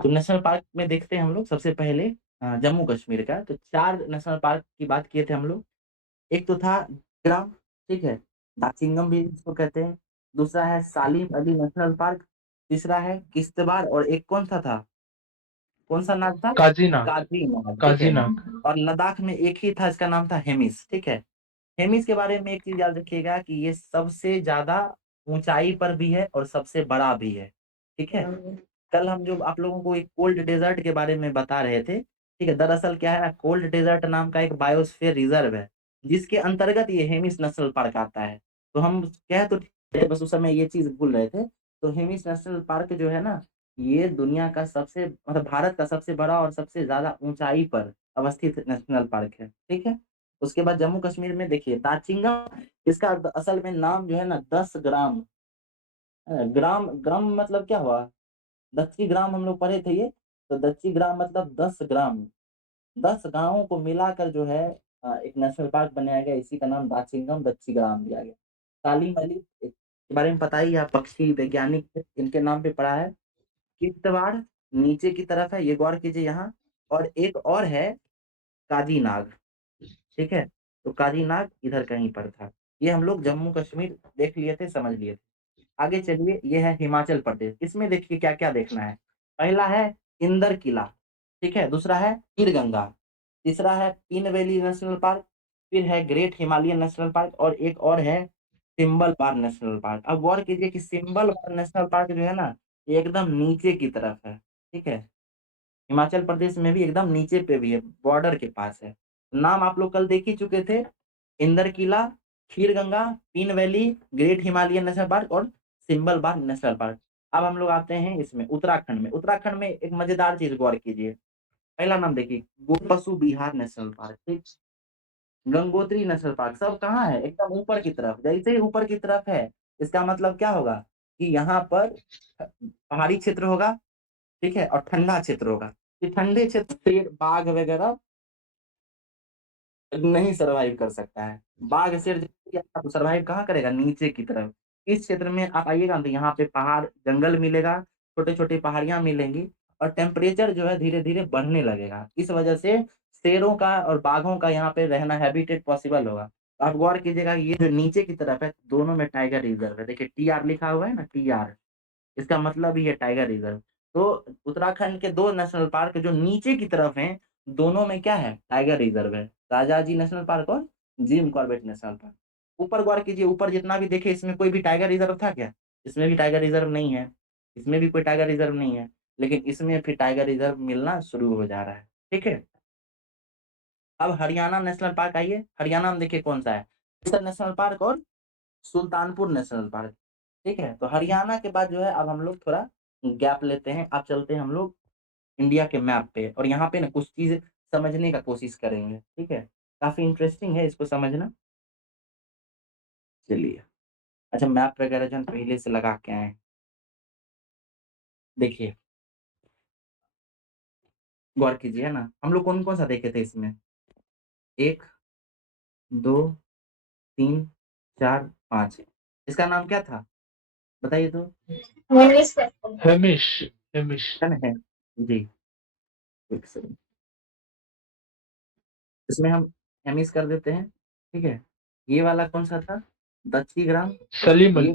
तो national park में देखते हैं हम लोग सबसे पहले जम्मू कश्मीर का। तो 4 नेशनल पार्क की बात किए थे हम लोग। एक तो था ग्राम, ठीक है, दाचिंगम भी इसको कहते हैं। दूसरा है सालिम अली नेशनल पार्क। तीसरा है किश्तवाड़ और एक कौन सा था? कौन सा नाग था? काजीनाग। काजी नाग, ठीक है। काजीनाग। और लद्दाख में एक ही था, इसका नाम था हेमिस, ठीक है। हेमिस के बारे में एक चीज याद रखिएगा कि ये सबसे ज्यादा ऊंचाई पर भी है और सबसे बड़ा भी है, ठीक है। कल हम जो आप लोगों को एक कोल्ड डेजर्ट के बारे में बता रहे थे, ठीक है, दरअसल क्या है, कोल्ड डेजर्ट नाम का एक बायोस्फीयर रिजर्व है जिसके अंतर्गत ये हेमिस नेशनल पार्क आता है। तो हम कह तो ठीक है, बस उस समय ये चीज भूल रहे थे। तो हेमिस नेशनल पार्क जो है ना, ये दुनिया का सबसे मतलब भारत का सबसे बड़ा और सबसे ज्यादा ऊंचाई पर अवस्थित नेशनल पार्क है, ठीक है। उसके बाद जम्मू कश्मीर में देखिए दाचिंगम, इसका असल में नाम जो है ना 10 ग्राम, ग्राम ग्राम मतलब क्या हुआ, दक्षी ग्राम हम लोग पढ़े थे ये। तो दक्षी ग्राम मतलब 10 ग्राम, 10 गांवों को मिलाकर जो है एक नेशनल पार्क बनाया गया, इसी का नाम दाचिंगम दक्षी ग्राम दिया गया। काली मली के बारे में पता ही है, आप पक्षी वैज्ञानिक थे, इनके नाम पे पढ़ा है। किश्तवाड़ नीचे की तरफ है, ये गौर कीजिए यहाँ। और एक और है काजी नाग, ठीक है। तो काजी नाग इधर कहीं पर था। ये हम लोग जम्मू कश्मीर देख लिए थे, समझ लिए थे। आगे चलिए, ये है हिमाचल प्रदेश। इसमें देखिए क्या क्या देखना है। पहला है इंदर किला, ठीक है। दूसरा है पीर गंगा। तीसरा है पीन वैली नेशनल पार्क। फिर है ग्रेट हिमालयन नेशनल पार्क और एक और है सिंबल बार नेशनल पार्क। अब गौर कीजिए कि सिंबल बार नेशनल पार्क जो है ना, ये एकदम नीचे की तरफ है, ठीक है। हिमाचल प्रदेश में भी एकदम नीचे पे भी है, बॉर्डर के पास है। नाम आप लोग कल देख ही चुके थे, Inder Kila, Kheer Ganga, Pin Valley, Great Himalayan National Park और सिंबल बार नेशनल पार्क। अब हम लोग आते हैं इसमें उत्तराखंड में। उत्तराखंड में एक मजेदार चीज गौर कीजिए। पहला नाम देखिए, गोपसु बिहार नेशनल पार्क, ठीक। गंगोत्री नेशनल पार्क, सब कहाँ है? एकदम ऊपर की तरफ। जैसे ही ऊपर की तरफ है, इसका मतलब क्या होगा कि यहाँ पर पहाड़ी क्षेत्र होगा, ठीक है, और ठंडा क्षेत्र होगा। कि ठंडे क्षेत्र से बाघ वगैरह नहीं सरवाइव कर सकता है। बाघ शेर सरवाइव कहाँ करेगा? नीचे की तरफ। इस क्षेत्र में आप आइएगा तो यहाँ पे पहाड़ जंगल मिलेगा, छोटे छोटे पहाड़ियां मिलेंगी, और टेम्परेचर जो है धीरे धीरे बढ़ने लगेगा। इस वजह से शेरों का और बाघों का यहाँ पे रहना, हैबिटेट पॉसिबल होगा। तो आप गौर कीजिएगा ये जो नीचे की तरफ है, दोनों में टाइगर रिजर्व है। देखिए TR लिखा हुआ है ना, TR, इसका मतलब ही है टाइगर रिजर्व। तो उत्तराखंड के 2 नेशनल पार्क जो नीचे की तरफ हैं, दोनों में क्या है? टाइगर रिजर्व है, राजा जी नेशनल पार्क और जिम कॉर्बेट नेशनल पार्क। ऊपर गौर कीजिए, ऊपर जितना भी देखे, इसमें कोई भी टाइगर रिजर्व था क्या? इसमें भी टाइगर रिजर्व नहीं है, इसमें भी कोई टाइगर रिजर्व नहीं है। लेकिन इसमें फिर टाइगर रिजर्व मिलना शुरू हो जा रहा है, ठीक है। अब हरियाणा नेशनल पार्क आइए। हरियाणा में देखिए कौन सा है, नेशनल पार्क और सुल्तानपुर नेशनल पार्क, ठीक है। तो हरियाणा के बाद जो है, अब हम लोग थोड़ा गैप लेते हैं, अब चलते हैं हम लोग इंडिया के मैप पे, और यहाँ पे ना कुछ चीज समझने का कोशिश करेंगे, ठीक है। काफी इंटरेस्टिंग है इसको समझना। चलिए, अच्छा, मैप वगैरह जो हम पहले से लगा के आए हैं। देखिए, गौर कीजिए, है ना, हम लोग कौन कौन सा देखे थे इसमें? 1, 2, 3, 4, 5। इसका नाम क्या था, बताइए तो। हेमिश। हेमिश। है ना, है जी। एक सेकंड, इसमें हम हेमिस कर देते हैं, ठीक है। ये वाला कौन सा था? दक्षी ग्राम। सलीम ये, अली।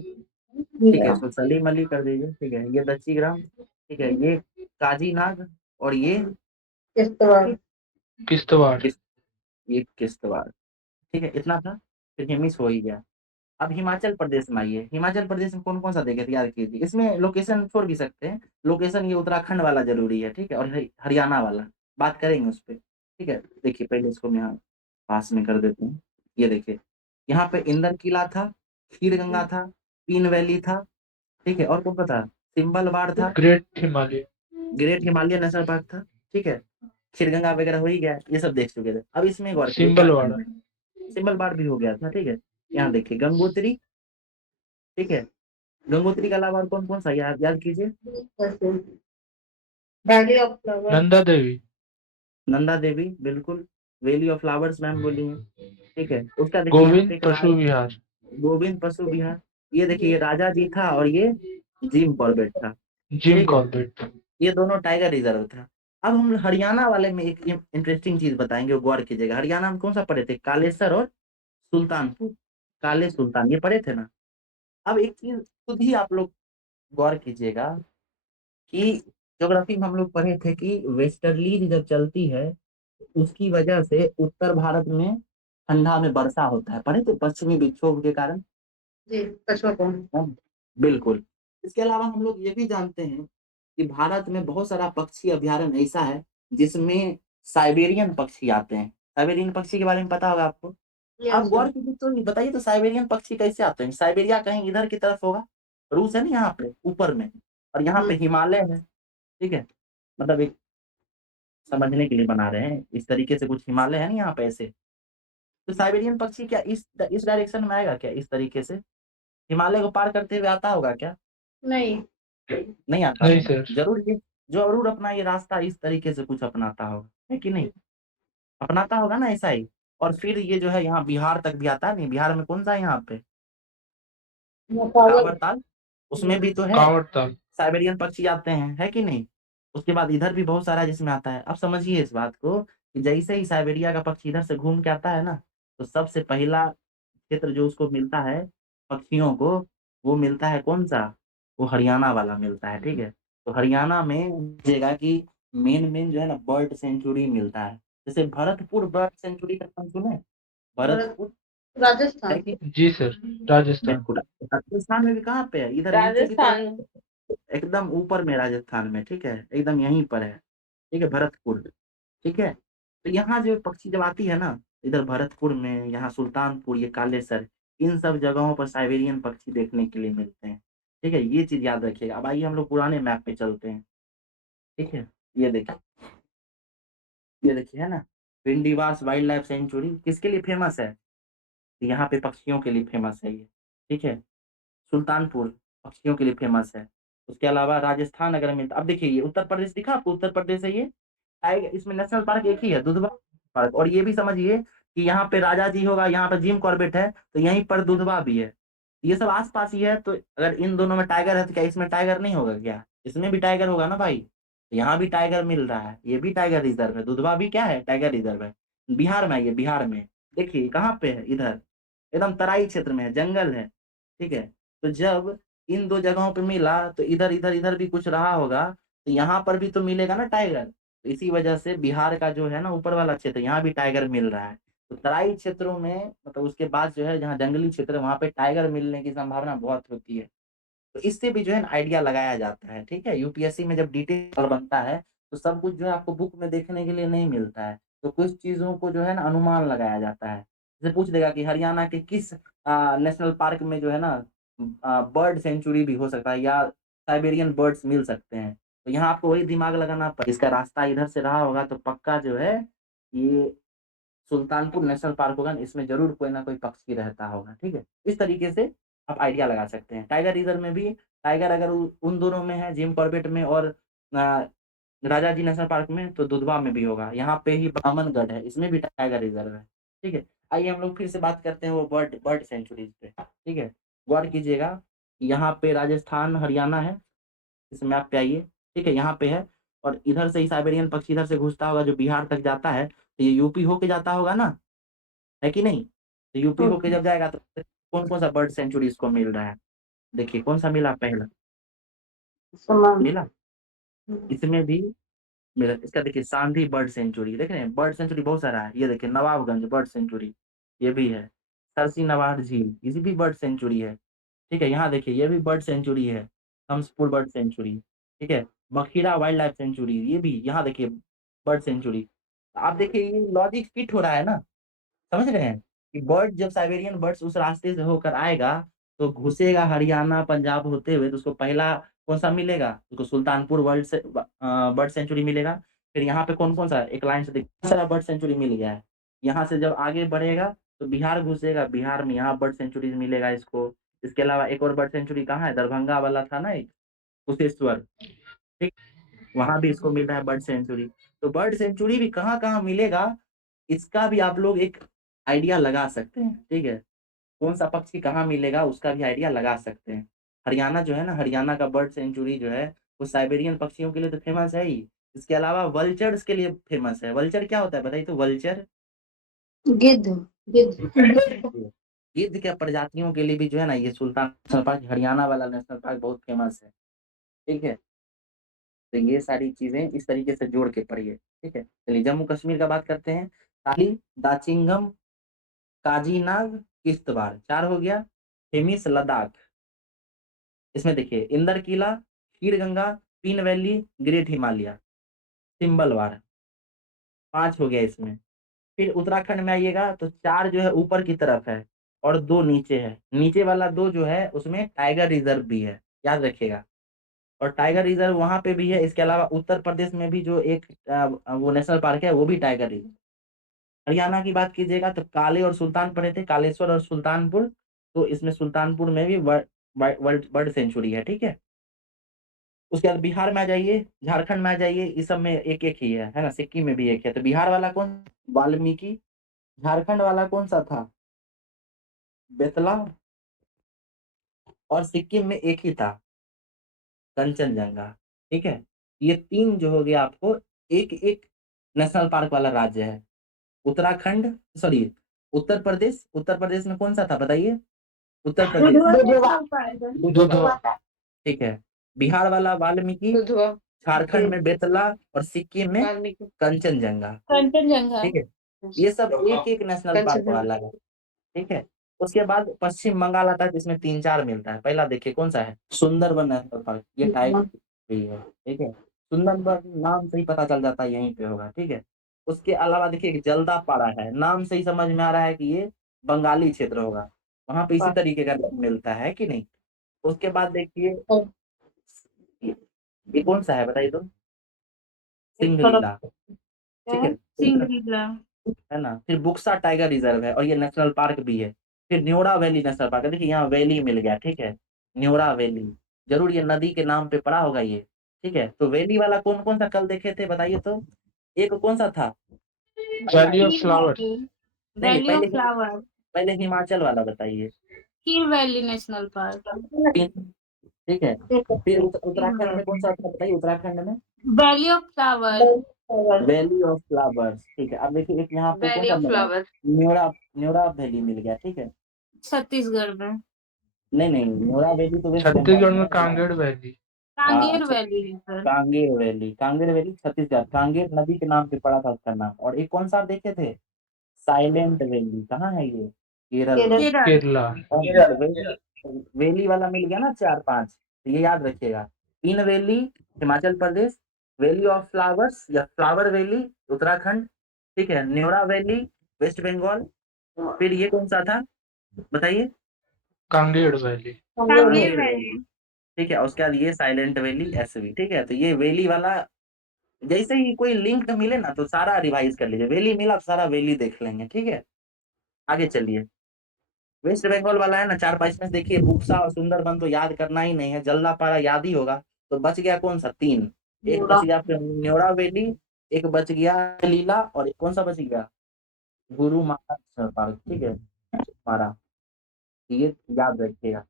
ठीक है, इसको सलीम अली कर दीजिए, ठीक है। ये दक्षी ग्राम, ठीक है। ये काजी नाग, और ये किश्तवाड़। किस, ये किश्तवाड़, ठीक है। इतना था, फिर हिमिस हो ही गया। अब हिमाचल प्रदेश में आइए। हिमाचल प्रदेश में कौन कौन सा देखे थे, याद कीजिए। इसमें लोकेशन छोड़ भी सकते हैं, लोकेशन ये उत्तराखंड वाला जरूरी है, ठीक है, और हरियाणा वाला बात करेंगे उस पर, ठीक है। देखिए, पहले इसको मैं यहाँ पास में कर देता हूँ। ये देखिए, यहाँ पे इंदर किला था, खीर गंगा था, पीन वैली था, ठीक है, और कौन सा था? सिंबल बाड़ था, great Himalaya. Great Himalayan National park था, ठीक है। खीरगंगा वगैरह हो ही गया, ये सब देख चुके थे। अब इसमें एक और की उत्तराखंड सिंबलवाड़ा। में सिंबल बार भी हो गया था, ठीक है। यहाँ देखिए गंगोत्री, ठीक है। गंगोत्री के अलावा और कौन कौन सा याद कीजिए। Valley of flower. Nanda Devi. Nanda Devi, बिल्कुल। वैली ऑफ फ्लावर्स मैम बोली है, ठीक है। उसका देखिए यहाँ गोविंद पे एक पशु विहार। गोविंद पशु विहार। ये देखिए, ये राजा जी था और ये जिम कॉर्बेट था, जिम ठीक है। कॉर्बेट। ये दोनों टाइगर रिजर्व था। अब हम हरियाणा वाले में एक इंटरेस्टिंग चीज बताएंगे, वो गौर कीजिएगा। हरियाणा में कौन सा पढ़े थे? कालेसर और सुल्तानपुर। काले सुल्तान ये पढ़े थे ना। अब एक चीज खुद ही आप लोग गौर कीजिएगा कि ज्योग्राफी में हम लोग पढ़े थे कि वेस्टर्लीज जब चलती है उसकी वजह से उत्तर भारत में ठंडा में वर्षा होता है। पढ़े थे पश्चिमी विक्षोभ के कारण। जी, पशुओं हाँ, बिल्कुल। इसके अलावा हम लोग ये भी जानते हैं कि भारत में बहुत सारा पक्षी अभयारण्य ऐसा है जिसमें साइबेरियन पक्षी आते हैं। साइबेरियन पक्षी के बारे में पता होगा आपको। आप गौर कीजिए तो ये बताइए, तो साइबेरियन पक्षी कैसे आते हैं? साइबेरिया कहीं इधर की तरफ होगा, रूस है ना यहाँ पे ऊपर में, और यहाँ पे हिमालय है। ठीक है, मतलब एक समझने के लिए बना रहे हैं इस तरीके से, कुछ हिमालय है ना यहाँ पे ऐसे। तो साइबेरियन पक्षी क्या इस डायरेक्शन में आएगा क्या? इस तरीके से हिमालय को पार करते हुए आता होगा क्या? नहीं। नहीं आता नहीं होगा। सर। जरूर अपना ये रास्ता इस तरीके से कुछ अपनाता होगा, है कि नहीं? अपनाता होगा ना ऐसा ही। और फिर ये जो है यहाँ बिहार तक भी आता है। नहीं, बिहार में कौन सा है यहाँ पे? कांवर ताल, उसमें भी तो है कांवड़ ताल। साइबेरियन पक्षी आते हैं, है कि नहीं? उसके बाद इधर भी बहुत सारा जिसमें आता है। अब समझिए इस बात को कि जैसे ही साइबेरिया का पक्षी इधर से घूम के आता है ना, तो सबसे पहला क्षेत्र जो उसको मिलता है पक्षियों को, वो मिलता है कौन सा? वो हरियाणा वाला मिलता है। ठीक है, तो हरियाणा में देखिएगा कि मेन जो है ना बर्ड सेंचुरी मिलता है। जैसे भरतपुर बर्ड सेंचुरी का नाम सुने? भरतपुर है राजस्थान। कि जी सर, राजस्थान। बिल्कुल। राजस्थान में भी कहाँ पे है? इधर नीचे की तरफ, एकदम ऊपर में राजस्थान में। ठीक है, एकदम यहीं पर है। ठीक है, भरतपुर। ठीक है, तो यहाँ जो पक्षी जब आती है ना, इधर भरतपुर में, यहाँ सुल्तानपुर, ये कालेसर, इन सब जगहों पर साइबेरियन पक्षी देखने के लिए मिलते हैं। ठीक है, ये चीज याद रखिएगा। अब आइए हम लोग पुराने मैप पे चलते हैं। ठीक है, ये देखिए, ये देखिए है ना, विंडीवास वाइल्ड लाइफ सेंचुरी किसके लिए फेमस है? यहाँ पे पक्षियों के लिए फेमस है ये। ठीक है, सुल्तानपुर पक्षियों के लिए फेमस है। उसके अलावा राजस्थान अगर में, अब देखिए ये उत्तर प्रदेश दिखा आपको, उत्तर प्रदेश है ये। आएगा इसमें नेशनल पार्क एक ही है, दुधवा पार्क। और ये भी समझिए कि यहाँ पे राजा जी होगा, यहाँ पर जिम कॉर्बेट है, तो यहीं पर दुधवा भी है। ये सब आसपास ही है। तो अगर इन दोनों में टाइगर है तो क्या इसमें टाइगर नहीं होगा क्या? इसमें भी टाइगर होगा ना भाई। तो यहाँ भी टाइगर मिल रहा है, ये भी टाइगर रिजर्व है। दुधवा भी क्या है? टाइगर रिजर्व है। बिहार में, ये बिहार में देखिए कहाँ पे है, इधर एकदम तराई क्षेत्र में है, जंगल है। ठीक है, तो जब इन दो जगहों पे मिला तो इधर इधर इधर भी कुछ रहा होगा, तो यहाँ पर भी तो मिलेगा ना टाइगर। तो इसी वजह से बिहार का जो है ना ऊपर वाला क्षेत्र, यहाँ भी टाइगर मिल रहा है। तो तराई क्षेत्रों में, मतलब उसके बाद जो है जहाँ जंगली क्षेत्र है वहाँ पे टाइगर मिलने की संभावना बहुत होती है। तो इससे भी जो है ना आइडिया लगाया जाता है। ठीक है, यूपीएससी में जब डिटेल बनता है तो सब कुछ जो है आपको बुक में देखने के लिए नहीं मिलता है। तो कुछ चीजों को जो है ना अनुमान लगाया जाता है। जैसे पूछ देगा कि हरियाणा के किस नेशनल पार्क में जो है ना बर्ड सेंचुरी भी हो सकता है, या साइबेरियन बर्ड्स मिल सकते हैं। तो यहाँ आपको वही दिमाग लगाना पड़ेगा। इसका रास्ता इधर से रहा होगा तो पक्का जो है ये सुल्तानपुर नेशनल पार्क होगा, इसमें जरूर कोई ना कोई पक्षी रहता होगा। ठीक है, इस तरीके से आप आइडिया लगा सकते हैं। टाइगर रिजर्व में भी टाइगर अगर उन दोनों में है, जिम कॉर्बेट में और राजा जी नेशनल पार्क में, तो दुधवा में भी होगा। यहाँ पे ही बामनगढ़ है, इसमें भी टाइगर रिजर्व है। ठीक है, आइए हम लोग फिर से बात करते हैं वो बर्ड बर्ड सेंचुरीज पे। ठीक है, गौर कीजिएगा, यहाँ पे राजस्थान हरियाणा है, इस मैप पे आइए। ठीक है, यहाँ पे है। और इधर से ही साइबेरियन पक्षी इधर से घुसता होगा जो बिहार तक जाता है, तो ये यूपी होके जाता होगा ना, है कि नहीं? तो यूपी होके जब जाएगा तो कौन कौन सा बर्ड सेंचुरी इसको मिल रहा है? देखिए कौन सा मिला पहला, मिला इसमें भी मिला। इसका देखिए सांधी बर्ड सेंचुरी, देख रहे हैं बर्ड सेंचुरी बहुत सारा है। ये देखिए नवाबगंज बर्ड सेंचुरी, ये भी है। सरसी नवार झील, इसी भी बर्ड सेंचुरी है। ठीक है, यहाँ देखिए ये भी बर्ड सेंचुरी है, हम्सपुर बर्ड सेंचुरी। ठीक है, बखीरा वाइल्ड लाइफ सेंचुरी, ये भी यहाँ देखिए बर्ड सेंचुरी। आप देखिए ये लॉजिक फिट हो रहा है ना, समझ रहे हैं कि बर्ड जब साइबेरियन बर्ड्स उस रास्ते से होकर आएगा तो घुसेगा हरियाणा पंजाब होते हुए, तो उसको पहला कौन सा मिलेगा? उसको सुल्तानपुर वर्ल्ड से बर्ड सेंचुरी मिलेगा। फिर यहाँ पे कौन कौन सा एक लाइन से देखिए सारा बर्ड सेंचुरी मिल गया है। यहाँ से जब आगे बढ़ेगा तो बिहार घुसेगा, बिहार में यहाँ बर्ड सेंचुरी मिलेगा इसको। इसके अलावा एक और बर्ड सेंचुरी कहाँ है? दरभंगा वाला था ना एक, कुशेश्वर। ठीक, वहां भी इसको मिल रहा है बर्ड सेंचुरी। तो बर्ड सेंचुरी भी कहाँ कहाँ मिलेगा, इसका भी आप लोग एक आइडिया लगा सकते हैं। ठीक है, कौन सा पक्षी कहाँ मिलेगा उसका भी आइडिया लगा सकते हैं। हरियाणा जो है ना, हरियाणा का बर्ड सेंचुरी जो है कुछ साइबेरियन पक्षियों के लिए तो फेमस है ही। इसके अलावा वल्चर्स के लिए फेमस है। वल्चर क्या होता है बताइए तो? वल्चर गिद्ध गिद्ध गिद्ध के प्रजातियों के लिए भी जो है ना ये सुल्तान नेशनल पार्क, हरियाणा वाला नेशनल पार्क बहुत फेमस है। ठीक है, तो ये सारी चीजें इस तरीके से जोड़ के पढ़िए। ठीक है, चलिए जम्मू कश्मीर का बात करते हैं। ताली, दाचिंगम, काजीनाग, किश्तवाड़, 4 हो गया। हेमिस, लद्दाख। इसमें देखिए इंदर किला, खीर गंगा, पीन वैली, ग्रेट हिमालय, सिम्बलवार, 5 हो गया इसमें। फिर उत्तराखंड में आइएगा तो 4 जो है ऊपर की तरफ है और 2 नीचे है। नीचे वाला 2 जो है उसमें टाइगर रिजर्व भी है, याद रखिएगा। और टाइगर रिजर्व वहां पे भी है। इसके अलावा उत्तर प्रदेश में भी जो एक वो नेशनल पार्क है वो भी टाइगर रिजर्व। हरियाणा की बात कीजिएगा तो काले और सुल्तान पड़े थे, कालेश्वर और सुल्तानपुर। तो इसमें सुल्तानपुर में भी वर्ल्ड बर्ड सेंचुरी है। ठीक है, उसके बाद बिहार में आ जाइए, झारखंड में आ जाइए, इस सब में एक एक ही है ना। सिक्किम में भी एक है। तो बिहार वाला कौन? वाल्मीकि। झारखंड वाला कौन सा था? बेतला। और सिक्किम में एक ही था, कंचनजंगा। ठीक है, ये 3 जो हो गया आपको एक एक नेशनल पार्क वाला राज्य है। उत्तराखंड, सॉरी, उत्तर प्रदेश। उत्तर प्रदेश में कौन सा था बताइए? उत्तर प्रदेश, दुधवा। ठीक है। बिहार वाला वाल्मीकि, दुधवा झारखंड में बेतला और सिक्किम में वाल्मीकि कंचनजंगा। कंचनजंगा ठीक है, ये सब एक एक नेशनल पार्क कंचनजंगा वाला है। ठीक है, उसके बाद पश्चिम बंगाल आता है जिसमें 3-4 मिलता है। पहला देखिए कौन सा है? सुंदरबन नेशनल पार्क, ये टाइगर भी है। ठीक है, सुंदरबन नाम से ही पता चल जाता है यहीं पे होगा। ठीक है, उसके अलावा देखिए जल्दापाड़ा है, नाम से ही समझ में आ रहा है कि ये बंगाली क्षेत्र होगा। वहां पे इसी तरीके का मिलता है कि नहीं? उसके बाद देखिए ये कौन सा है बताइए तो? सिंगलीला। ठीक है, सिंगरीला है ना। फिर बुक्सा टाइगर रिजर्व है और ये नेशनल पार्क भी है। फिर न्योरा वैली नेशनल पार्क है। देखिए यहाँ वैली मिल गया। ठीक है, न्योरा वैली, जरूर ये नदी के नाम पे पड़ा होगा ये। ठीक है, तो वैली वाला कौन कौन सा कल देखे थे बताइए तो? एक कौन सा था? पहला वैली ऑफ फ्लावर्स। नहीं नहीं, वैली ऑफ फ्लावर पहले हिमाचल वाला बताइए। खीर वैली नेशनल पार्क ठीक है, फिर उत्तराखंड में कौन वैली सा था बताइए? उत्तराखंड में of flower valley of flowers. ठीक है, अब देखिए एक यहाँ पे कौन वैली सा ऑफ मिला? फ्लावर न्योरा, न्योरा वैली मिल गया। ठीक है, छत्तीसगढ़ में नहीं नहीं, न्योरा वैली तो वेस्ट बंगाल छत्तीसगढ़ में में है। कांगेर वैली। कांगेर अच्छा, वैली है sir Kanger valley, Kanger valley Chhattisgarh, Kanger नदी के नाम पे पड़ा था उसका नाम। और एक कौन सा आप देखे थे? साइलेंट वैली, कहाँ है ये? केरल में। केरल केरला। केरल वैली, वैली वाला मिल गया ना 4-5, तो ये याद रखिएगा। तीन valley Himachal Pradesh, valley of flowers या फ्लावर वैली उत्तराखंड। ठीक है, न्योरा वैली वेस्ट बंगाल। फिर ये कौन सा था बताइए? कांगेर वैली। कांगेर वैली ठीक है, उसके बाद ये साइलेंट वैली एसवी। ठीक है, तो ये वैली वाला जैसे ही कोई लिंक मिले ना तो सारा रिवाइज कर लीजिए। वैली मिला तो सारा वैली देख लेंगे। ठीक है, आगे चलिए। वेस्ट बंगाल वाला है ना 4-5 में देखिए, बुक्सा और सुंदरबन तो याद करना ही नहीं है, जल्दापाड़ा याद ही होगा। तो बच गया कौन सा? 3। एक बच गया फिर न्योरा वैली, एक बच गया लीला, और एक कौन सा बच गया? गुरु माता नेशनल पार्क। ठीक है, हमारा ये याद रखिएगा।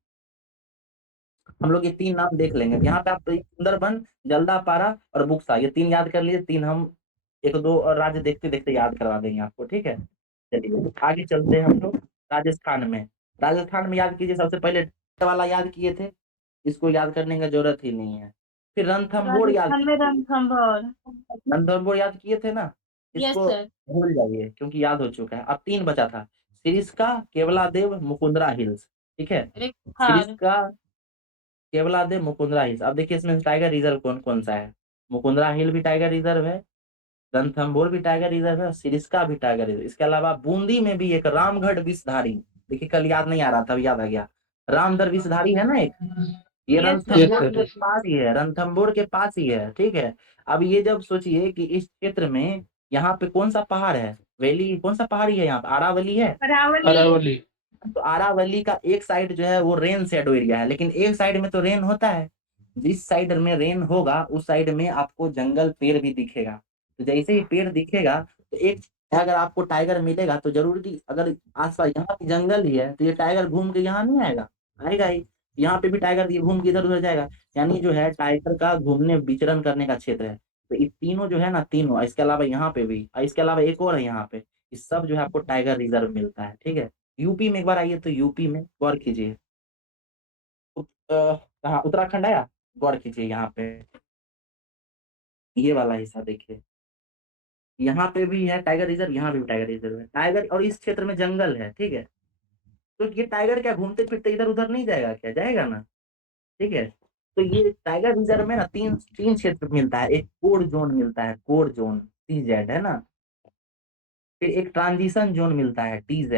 हम लोग ये 3 नाम देख लेंगे। यहाँ पे आप सुंदरबन, जल्दापाड़ा और बुक्सा, ये 3 याद कर लिए। 3 हम 1-2 और राज्य देखते देखते याद करवा देंगे आपको। ठीक है, चलिए आगे चलते हैं हम लोग राजस्थान में। राजस्थान में याद कीजिए, सबसे पहले वाला याद किए थे, इसको याद करने की जरूरत ही नहीं है। फिर रणथंभौर याद राजस्थान में कीजिए। रणथंभौर रणथंभौर याद किए थे ना, यस इसको सर भूल जाइए क्योंकि याद हो चुका है। अब 3 बचा था, सिरिस्का, केवलादेव, मुकुंदरा हिल्स। ठीक है, रेखार सिरिस्का, केवलादेव, मुकुंदरा हिल्स। अब देखिए इसमें टाइगर रिजर्व कौन कौन सा है? मुकुंदरा हिल भी टाइगर रिजर्व है, रणथंभौर भी टाइगर रिजर्व है और सिरिस्का भी टाइगर रिजर्व। इसके अलावा बूंदी में भी एक रामगढ़ विषधारी, देखिए कल याद नहीं आ रहा था, अब याद आ गया। रामगढ़ विषधारी है ना एक, ये यस यस रणथंभौर सर। के पास ही है, रणथंभौर के पास ही है। ठीक है, अब ये जब सोचिए कि इस क्षेत्र में यहाँ पे कौन सा पहाड़ है? वैली, कौन सा पहाड़ी है यहाँ पे? आरावली है। अरावली अरावली। तो आरावली का एक साइड जो है वो रेन शेडो एरिया है, लेकिन एक साइड में तो रेन होता है। जिस साइड में रेन होगा उस साइड में आपको जंगल पेड़ भी दिखेगा। तो जैसे ही पेड़ दिखेगा तो एक, अगर आपको टाइगर मिलेगा तो जरूर की, अगर आसपास यहाँ पे जंगल ही है तो ये टाइगर घूम के यहाँ नहीं आएगा, आएगा ही। यहाँ पे भी टाइगर ये घूम के इधर उधर जाएगा, यानी जो है टाइगर का घूमने विचरण करने का क्षेत्र है। तो ये तीनों जो है ना, तीनों, इसके अलावा यहाँ पे भी, इसके अलावा एक और है यहाँ पे, ये सब जो है आपको टाइगर रिजर्व मिलता है। ठीक है, यूपी में एक बार आइए तो यूपी में गौर कीजिए, कहाँ उत्तराखंड आया, गौर कीजिए यहाँ पे, ये वाला हिस्सा देखिए, यहाँ पे भी है टाइगर रिजर्व, यहाँ पे भी टाइगर रिजर्व है, टाइगर, और इस क्षेत्र में जंगल है। ठीक है, तो ये टाइगर क्या घूमते फिरते इधर उधर नहीं जाएगा क्या, जाएगा ना। ठीक है, तो ये टाइगर रिजर्व में ना तीन तीन क्षेत्र मिलता है, एक कोर जोन मिलता है, कोर जोन TZ है ना, फिर एक ट्रांजिशन जोन मिलता है TZ,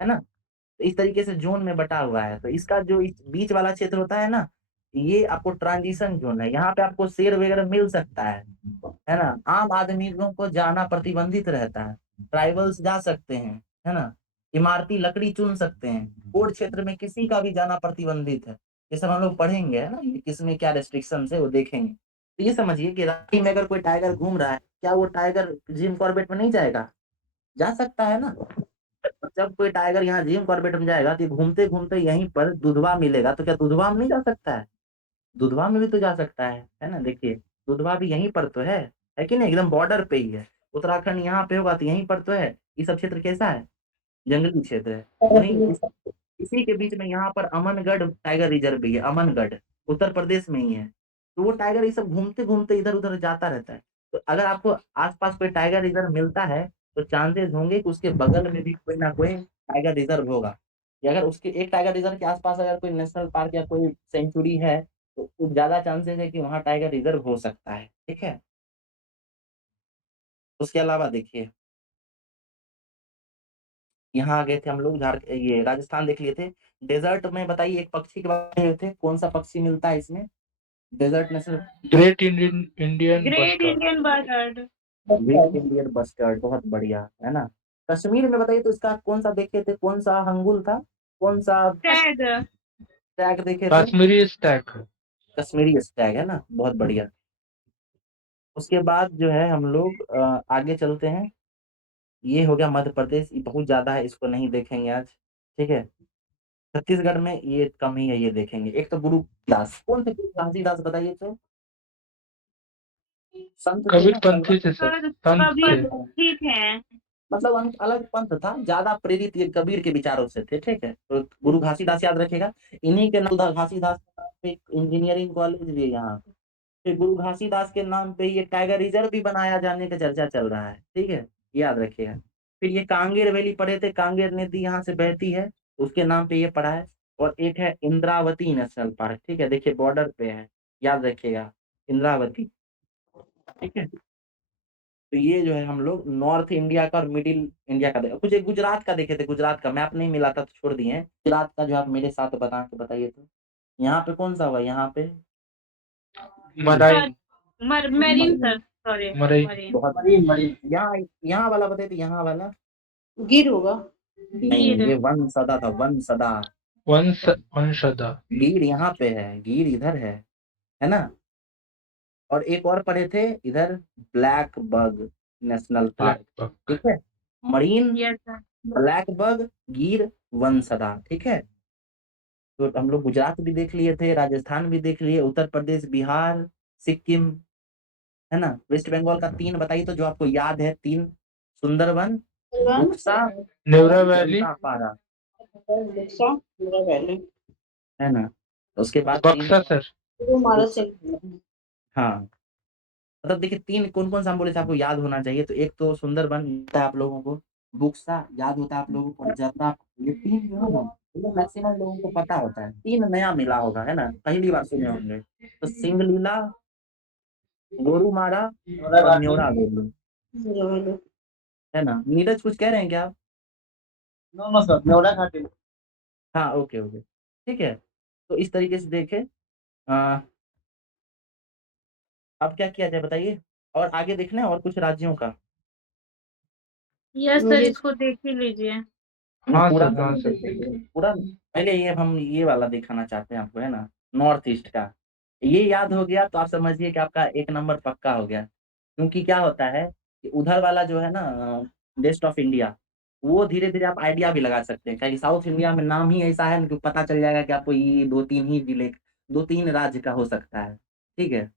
है ना। तो इस तरीके से जोन में बटा हुआ है। तो इसका जो इस बीच वाला क्षेत्र होता है ना, ये आपको ट्रांजिशन जोन है, यहाँ पे आपको शेर वगैरह मिल सकता है ना। आम आदमियों को जाना प्रतिबंधित रहता है, ट्राइबल्स जा सकते हैं, है ना। इमारती लकड़ी चुन सकते हैं, कोर्ट क्षेत्र में किसी का भी जाना प्रतिबंधित है। ये सब हम लोग पढ़ेंगे, है ना, ये किसमें क्या रेस्ट्रिक्शन है वो देखेंगे। तो ये समझिए कि रांची में अगर कोई टाइगर घूम रहा है, क्या वो टाइगर जिम कॉर्बेट में नहीं जाएगा, जा सकता है ना। और जब कोई टाइगर यहाँ जिम कॉर्बेट में जाएगा तो घूमते घूमते यहीं पर दुधवा मिलेगा, तो क्या दुधवा में नहीं जा सकता है, दुधवा में भी तो जा सकता है ना। देखिए दुधवा भी यहीं पर तो है कि नहीं, एकदम बॉर्डर पे ही है। उत्तराखंड यहाँ पे होगा तो यहीं पर तो है। ये सब क्षेत्र कैसा है, जंगली क्षेत्र है। वहीं इसी के बीच में यहाँ पर अमनगढ़ टाइगर रिजर्व भी है, अमनगढ़ उत्तर प्रदेश में ही है। तो वो टाइगर ये सब घूमते घूमते इधर उधर जाता रहता है। तो अगर आपको आसपास कोई टाइगर रिजर्व मिलता है तो चांसेस होंगे कि उसके बगल में भी कोई ना कोई टाइगर रिजर्व होगा, या अगर उसके एक टाइगर रिजर्व के आसपास अगर कोई नेशनल पार्क या कोई सेंचुरी है तो ज्यादा चांसेस है कि वहाँ टाइगर रिजर्व हो सकता है। ठीक है, उसके अलावा देखिए, यहाँ आ गए थे हम लोग, ये राजस्थान देख लिए थे। डेजर्ट में बताइए एक पक्षी के बारे में थे, कौन सा पक्षी मिलता है इसमें, desert national. Great Indian Indian great bustard. Indian bird. Great Indian bustard, बहुत बढ़िया, है ना। कश्मीर में बताइए तो इसका कौन सा देखे थे, कौन सा हंगुल था, कौन सा टैग। टैग देखे थे, कश्मीरी स्टैक। कश्मीरी स्टैग, है ना, बहुत बढ़िया। उसके बाद जो है हम लोग आगे चलते हैं। ये हो गया मध्य प्रदेश, ये बहुत ज्यादा है, इसको नहीं देखेंगे आज। ठीक है, छत्तीसगढ़ में ये कम ही है, ये देखेंगे। एक तो गुरु दास, कौन थे गुरु घासीदास बताइए तो, संत थे कबीर ना, पंथी थे सर, सर संत थे। कबीर ठीक है। मतलब अलग पंथ था, ज्यादा प्रेरित ये कबीर के विचारों से थे। ठीक है, तो गुरु घासीदास याद रखेगा। इन्हीं के नाम घासीदास के नाम पे इंजीनियरिंग कॉलेज भी है यहाँ। फिर गुरु घासीदास के नाम पे ये टाइगर रिजर्व भी बनाया जाने का चर्चा चल रहा है। ठीक है, याद रखिएगा। फिर ये कांगेर वैली पढ़े थे, कांगेर नदी यहाँ से बहती है, उसके नाम पे ये पढ़ा है। और एक है इंद्रावती नेशनल पार्क, ठीक है, देखिए बॉर्डर पे है, याद रखिएगा, इंद्रावती। ठीक है, तो ये जो है हम लोग नॉर्थ इंडिया का और मिडिल इंडिया का कुछ एक गुजरात का देखे थे, गुजरात का मैप नहीं मिला था तो छोड़ दिए हैं। गुजरात का जो आप मेरे साथ बता के बताइए तो, यहाँ पे कौन सा हुआ, यहाँ पे marine. Marine sir, sorry marine. Marine. बहुत यहाँ यहाँ वाला बताइए तो, यहाँ वाला गिर होगा। नहीं, गिर। ये वन सदा था, वन सदा। वंशदा। गिर यहाँ पे है, गिर इधर है ना। और एक और पढ़े थे इधर, black buck National black park. Buck. ठीक है, marine, yes sir. Black buck, Gir, Vansda. ठीक है, तो हम लोग गुजरात भी देख लिए थे, राजस्थान भी देख लिए, उत्तर प्रदेश, बिहार, सिक्किम, है ना। वेस्ट बंगाल का तीन बताइए तो, जो आपको याद है तीन, सुंदरवन, बुक्सा, नेवरा और वैली। जलदापारा, पूरा वैली। है ना। उसके बाद तीन, बक्सा सर। वो हमारा से हाँ, मतलब देखिए तीन कौन कौन सा हम बोले थे आपको याद होना चाहिए। तो एक तो सुंदरबन होता है आप लोगों को, बुक्सा याद होता है आप लोगों को, और जर्दा। ये तीन जो है ना, ये मैक्सिमम लोगों को पता होता है, तीन नया मिला होगा, है ना, पहली बार सुने होंगे। तो सिंगलीला, गोरुमारा, और न्योरा वेली, है ना। नीरज कुछ कह रहे हैं क्या आप? नो नो सर, नेवरा घाटी। हाँ, ओके ओके, ठीक है। तो इस तरीके से देखे, आ, अब क्या किया जाए बताइए, और आगे देखना है और कुछ राज्यों का। यस सर, इसको देख ही लीजिए। हाँ पूरा सर, हाँ नहीं सर। देखेंगे, पूरा पहले ये हम ये वाला दिखाना चाहते हैं आपको, है ना, नॉर्थ ईस्ट का। ये याद हो गया तो आप समझिए कि आपका एक नंबर पक्का हो गया। क्योंकि क्या होता है कि उधर वाला जो है ना, वेस्ट ऑफ इंडिया, वो धीरे-धीरे आप आइडिया भी लगा सकते हैं, क्योंकि साउथ इंडिया में नाम ही ऐसा है ना कि पता चल जाएगा कि आपको ये 2-3 ही जिले 2-3 राज्य का हो सकता है, ठीक है?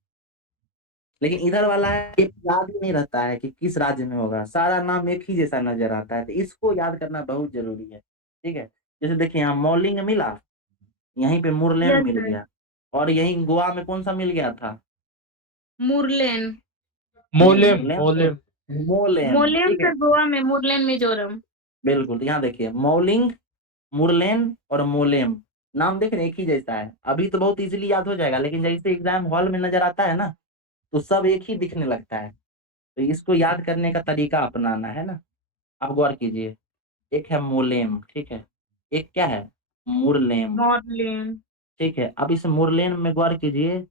लेकिन इधर वाला है एक याद ही नहीं रहता है कि किस राज्य में होगा, सारा नाम एक ही जैसा नज़र आता है, तो इसको याद करना बहुत ज़रूरी है, ठीक है? जैसे देखिए यहाँ मॉलिंग मिला, यहीं पे मुरलेन यस मिल सर। गया और यहीं गोवा में कौन-सा मिल गया था? मुरलेन। मोलेम मुरलेन तो मोलेम मोलेम, मोलेम ठीक है? सर गोवा में, मुरलेन मिजोरम। बिल्कुल, तो यहाँ देखिए मौलिंग, मुरलेन और मोलेम, नाम देख रहे हैं एक ही जैसा है। अभी तो बहुत ईज़िली याद हो जाएगा, लेकिन जैसे एग्ज़ाम हॉल में नज़र आता है ना, तो सब एक ही दिखने लगता है। तो इसको याद करने का तरीका अपनाना है ना, आप गौर कीजिए। एक है मोलेम, ठीक है? एक क्या है? मुरलेम, मॉडलिन। ठीक है? अब इस मुरलेन में गौर कीजिए,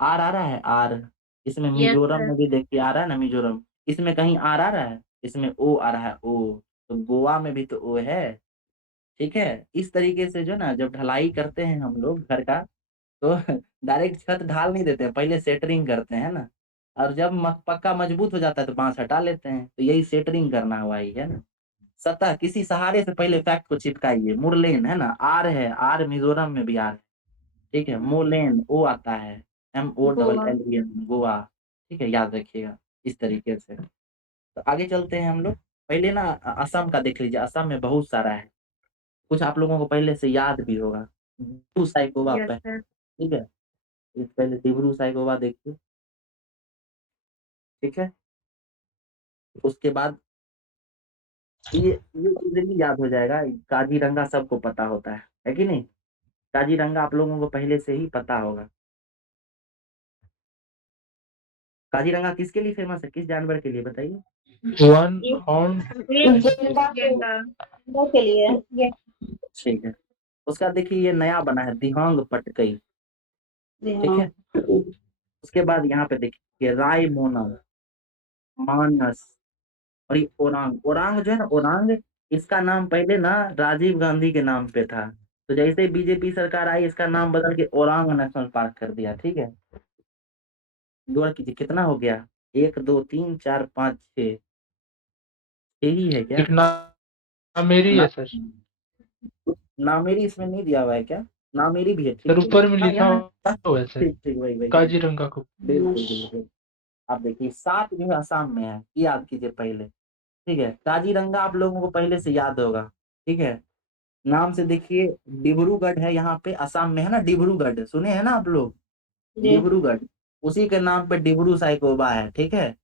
आर आ रहा है आर, इसमें यस मिज़ोरम सर। में भी देखिए आ रहा है ना मिज़ोरम, इसमें कहीं आर आ रहा है? इसमें ओ आ रहा है ओ, तो गोवा में भी तो ओ है। ठीक है? इस तरीके से जो ना जब ढलाई करते हैं हम लोग घर का, तो डायरेक्ट छत ढाल नहीं देते हैं, पहले सेंटरिंग करते हैं ना? और जब पक्का मजबूत हो जाता है तो बाँस हटा लेते हैं, तो यही सेंटरिंग करना हुआ ही है ना? सतह किसी सहारे से पहले फैक्ट को चिपकाइए, मुरलेन है ना? आर है, आर मिज़ोरम में भी आर है, ठीक है? मोलेन ओ आता है, M O double Goa. L E N Goa, ठीक है? याद रखिएगा इस तरीके से। तो आगे चलते हैं हम लोग, पहले ना असम का देख लीजिए, असम में बहुत सारा है। कुछ आप लोगों को पहले से याद भी होगा। डिब्रू साइकोवा यस पे सर। ठीक है? इस पहले डिब्रू साइकोवा देखिए, ठीक है? उसके बाद ये इज़िली याद हो जाएगा, काज़ीरंगा सबको पता होता है कि नहीं? काज़ीरंगा आप लोगों को पहले से ही पता होगा। काज़ीरंगा किसके लिए फ़ेमस है? किस जानवर के लिए बताइए? वन हॉर्न एक गेंडा। गेंडा के लिए ये ठीक है। उसका देखिए ये नया बना है दिहांग पटकई, ठीक हाँ है? उसके बाद यहाँ पे देखिए रायमोना, मानस और ये ओरांग, ओरांग जो है ना ओरांग, इसका नाम पहले ना राजीव गांधी के नाम पे था। तो जैसे ही बीजेपी सरकार आई इसका नाम बदल के ओरांग नेशनल पार्क कर दिया, ठीक है? गौर कीजिए कितना हो गया? 1, 2, 3, 4, 5, 6 ही है क्या? एक नाम मेरी ना है सर। नामेरी इसमें नहीं दिया हुआ है क्या? नामेरी भी है, सर ठीक है? ऊपर में हाँ, लिखा यहाँ हुआ है सर, ठीक, ठीक, वही। काजीरंगा को। बिल्कुल, बिल्कुल। अब देखिए 7 जो है असम में है, ये याद कीजिए पहले, ठीक है? काज़ीरंगा आप लोगों को पहले से याद होगा, ठीक है? नाम से देखिए डिब्रूगढ़ है यहाँ पे असम में है ना डिब्रूगढ़, सुने हैं ना आप लोग? जी डिब्रूगढ़, उसी के नाम पे डिब्रू साइकोबा है, ठीक है?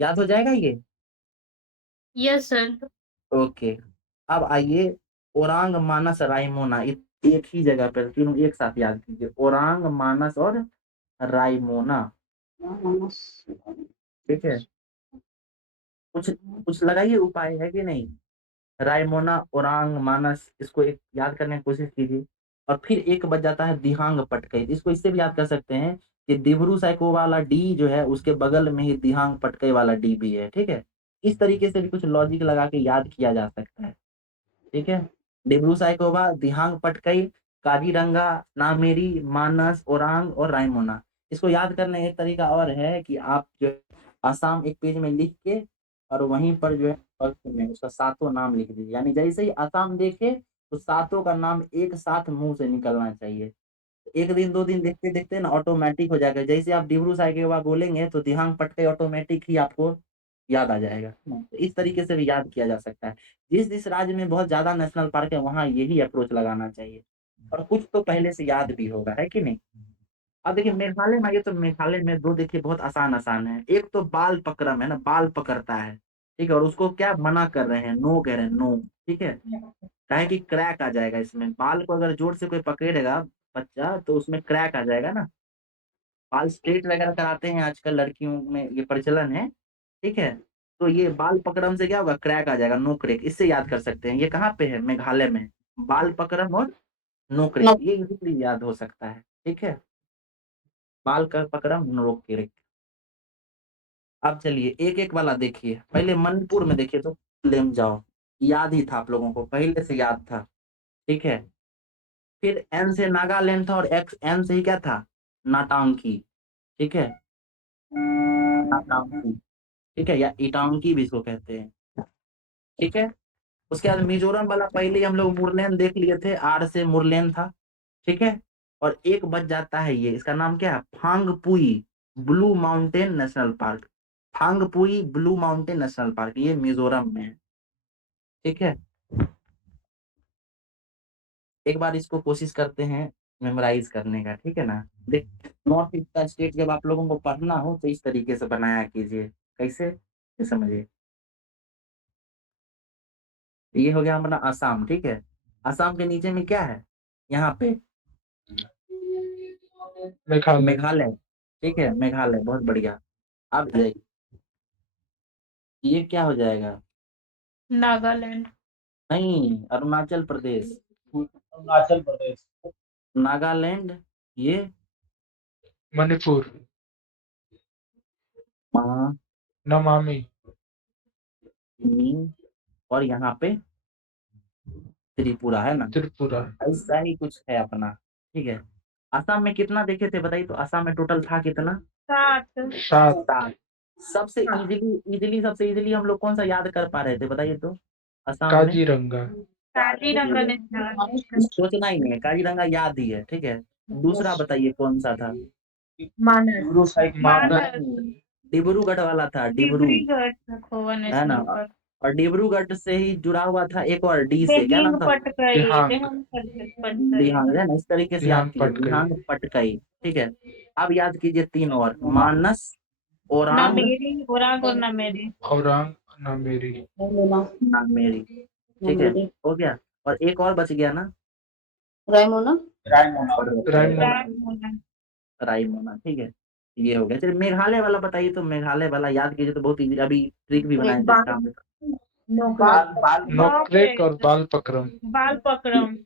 याद हो जाएगा ये? Yes sir. ओके। अब आइए ओरांग, मानस, रायमोना एक ही जगह पर तीनों एक साथ याद कीजिए, ओरांग, मानस और रायमोना, ठीक है? कुछ कुछ लगाइए उपाय है कि नहीं? रायमोना, ओरांग, मानस इसको एक याद करने की कोशिश कीजिए और फिर एक बच जाता है दिहांग पटकई, इसको इससे भी याद कर सकते हैं कि डिब्रू साइको वाला डी जो है उसके बगल में ही दिहांग पटकई वाला डी भी है, ठीक है? इस तरीके से भी कुछ लॉजिक लगा के याद किया जा सकता है, ठीक है? डिब्रू साइकोवा, दिहांग पटकई, काजीरंगा, नामेरी, मानस, ओरांग और रायमोना। इसको याद करने का एक तरीका और है कि आप जो असम एक पेज में लिख के और वहीं पर जो है फर्स्ट में उसका सातों नाम लिख दीजिए। यानी जैसे ही असम देखे तो सातों का नाम एक साथ मुँह से निकलना चाहिए। 1 दिन 2 दिन देखते-देखते ना ऑटोमैटिक हो जाएगा। जैसे आप डिब्रू साहिब बोलेंगे तो दिहांग पटकई ऑटोमैटिक ही आपको याद आ जाएगा। तो इस तरीके से भी याद किया जा सकता है। जिस-जिस राज्य में बहुत ज़्यादा नेशनल पार्क है वहाँ यही अप्रोच लगाना चाहिए। और कुछ तो पहले से याद भी होगा, है कि नहीं? अब देखिए मेघालय में आइए तो मेघालय में 2 देखिए बहुत आसान-आसान है। एक तो बाल पकड़म है ना, बाल पकड़ता है, ठीक है? और उसको क्या मना कर रहे हैं, नो कह रहे हैं, नो, ठीक है? काहे कि क्रैक आ जाएगा इसमें, बाल को अगर ज़ोर से कोई पकड़ेगा बच्चा तो उसमें क्रैक आ जाएगा ना। बाल स्ट्रेट वगैरह कराते हैं आजकल लड़कियों में ये प्रचलन है, ठीक है? तो ये बाल पकड़म से क्या होगा क्रैक आ जाएगा, नो क्रैक इससे याद कर सकते हैं। ये कहाँ पे है? मेघालय में। बाल पकड़म और नो क्रैक ये इज़िली याद हो सकता है, ठीक है? बाल का पकड़म, नो क्रैक। अब चलिए एक-एक वाला देखिए। पहले मणिपुर में देखिए तो लेमजाओ, याद ही था आप लोगों को, पहले से याद था, ठीक है? फिर एन से नागालैंड था और एक्स एन से ही क्या था? नाटांकी, ठीक है? नाटांकी, ठीक है? या इटांकी भी इसको कहते हैं। ठीक है। उसके बाद मिजोरम वाला पहले हम लोग मुरलेन देख लिए थे, आर से मुरलेन था, ठीक है। और एक बच जाता है, ये इसका नाम क्या है, Phawngpui blue Mountain National park. Phawngpui blue Mountain National park, ये मिजोरम में है, ठीक है। एक बार इसको कोशिश करते हैं मेमोराइज करने का, ठीक है ना। देख, नॉर्थ ईस्ट का स्टेट जब आप लोगों को पढ़ना हो तो इस तरीके से बनाया कीजिए। कैसे, ये समझिए। ये हो गया हमारा असम, ठीक है। असम के नीचे में क्या है, यहाँ पे मेघालय। मेघालय, ठीक है, मेघालय, बहुत बढ़िया। अब ये क्या हो जाएगा, नागालैंड। नहीं, अरुणाचल प्रदेश। अरुणाचल प्रदेश। नागालैंड, ये मणिपुर। महा नमामि। और यहाँ पे त्रिपुरा, है ना। त्रिपुरा। ऐसा ही कुछ है अपना, ठीक है। असम में कितना देखे थे बताइए तो, असम में टोटल था कितना, 7। 7। 7। सबसे सबसे इजीली हम लोग कौन सा याद कर पा रहे थे बताइए तो, असम में। काजीरंगा। काजीरंगा नेशनल। सोचना ही नहीं है, काजीरंगा याद ही है, ठीक है। दूसरा बताइए कौन सा था, मानस। डिब्रूगढ़ वाला था, डिब्रू, डिब्रूगढ़ खोवा है नेशनल ना। पार्क। और डिब्रूगढ़ से ही जुड़ा हुआ था एक और डी से, क्या नाम था, पटकाई। दिहांग। दिहांग, है ना। इस तरीके से याद दिहांग कीजिए, पटकाई। दिहांग पटकाई, ठीक है। अब याद कीजिए 3 और, मानस, ओरांग, नामेरी, ओरांग और नामेरी। औरांग नामेरी। नामेरी, ठीक है, हो गया। और एक और बच गया ना, रायमोना। और रायमोना। रायमोना, ठीक है। ये हो गया। चलिए मेघालय वाला बताइए तो, मेघालय वाला याद कीजिए तो बहुत इजी, अभी ट्रिक भी बनाए थे इसका हम। नोक्रेक और बालपक्रम। बाल पकड़म।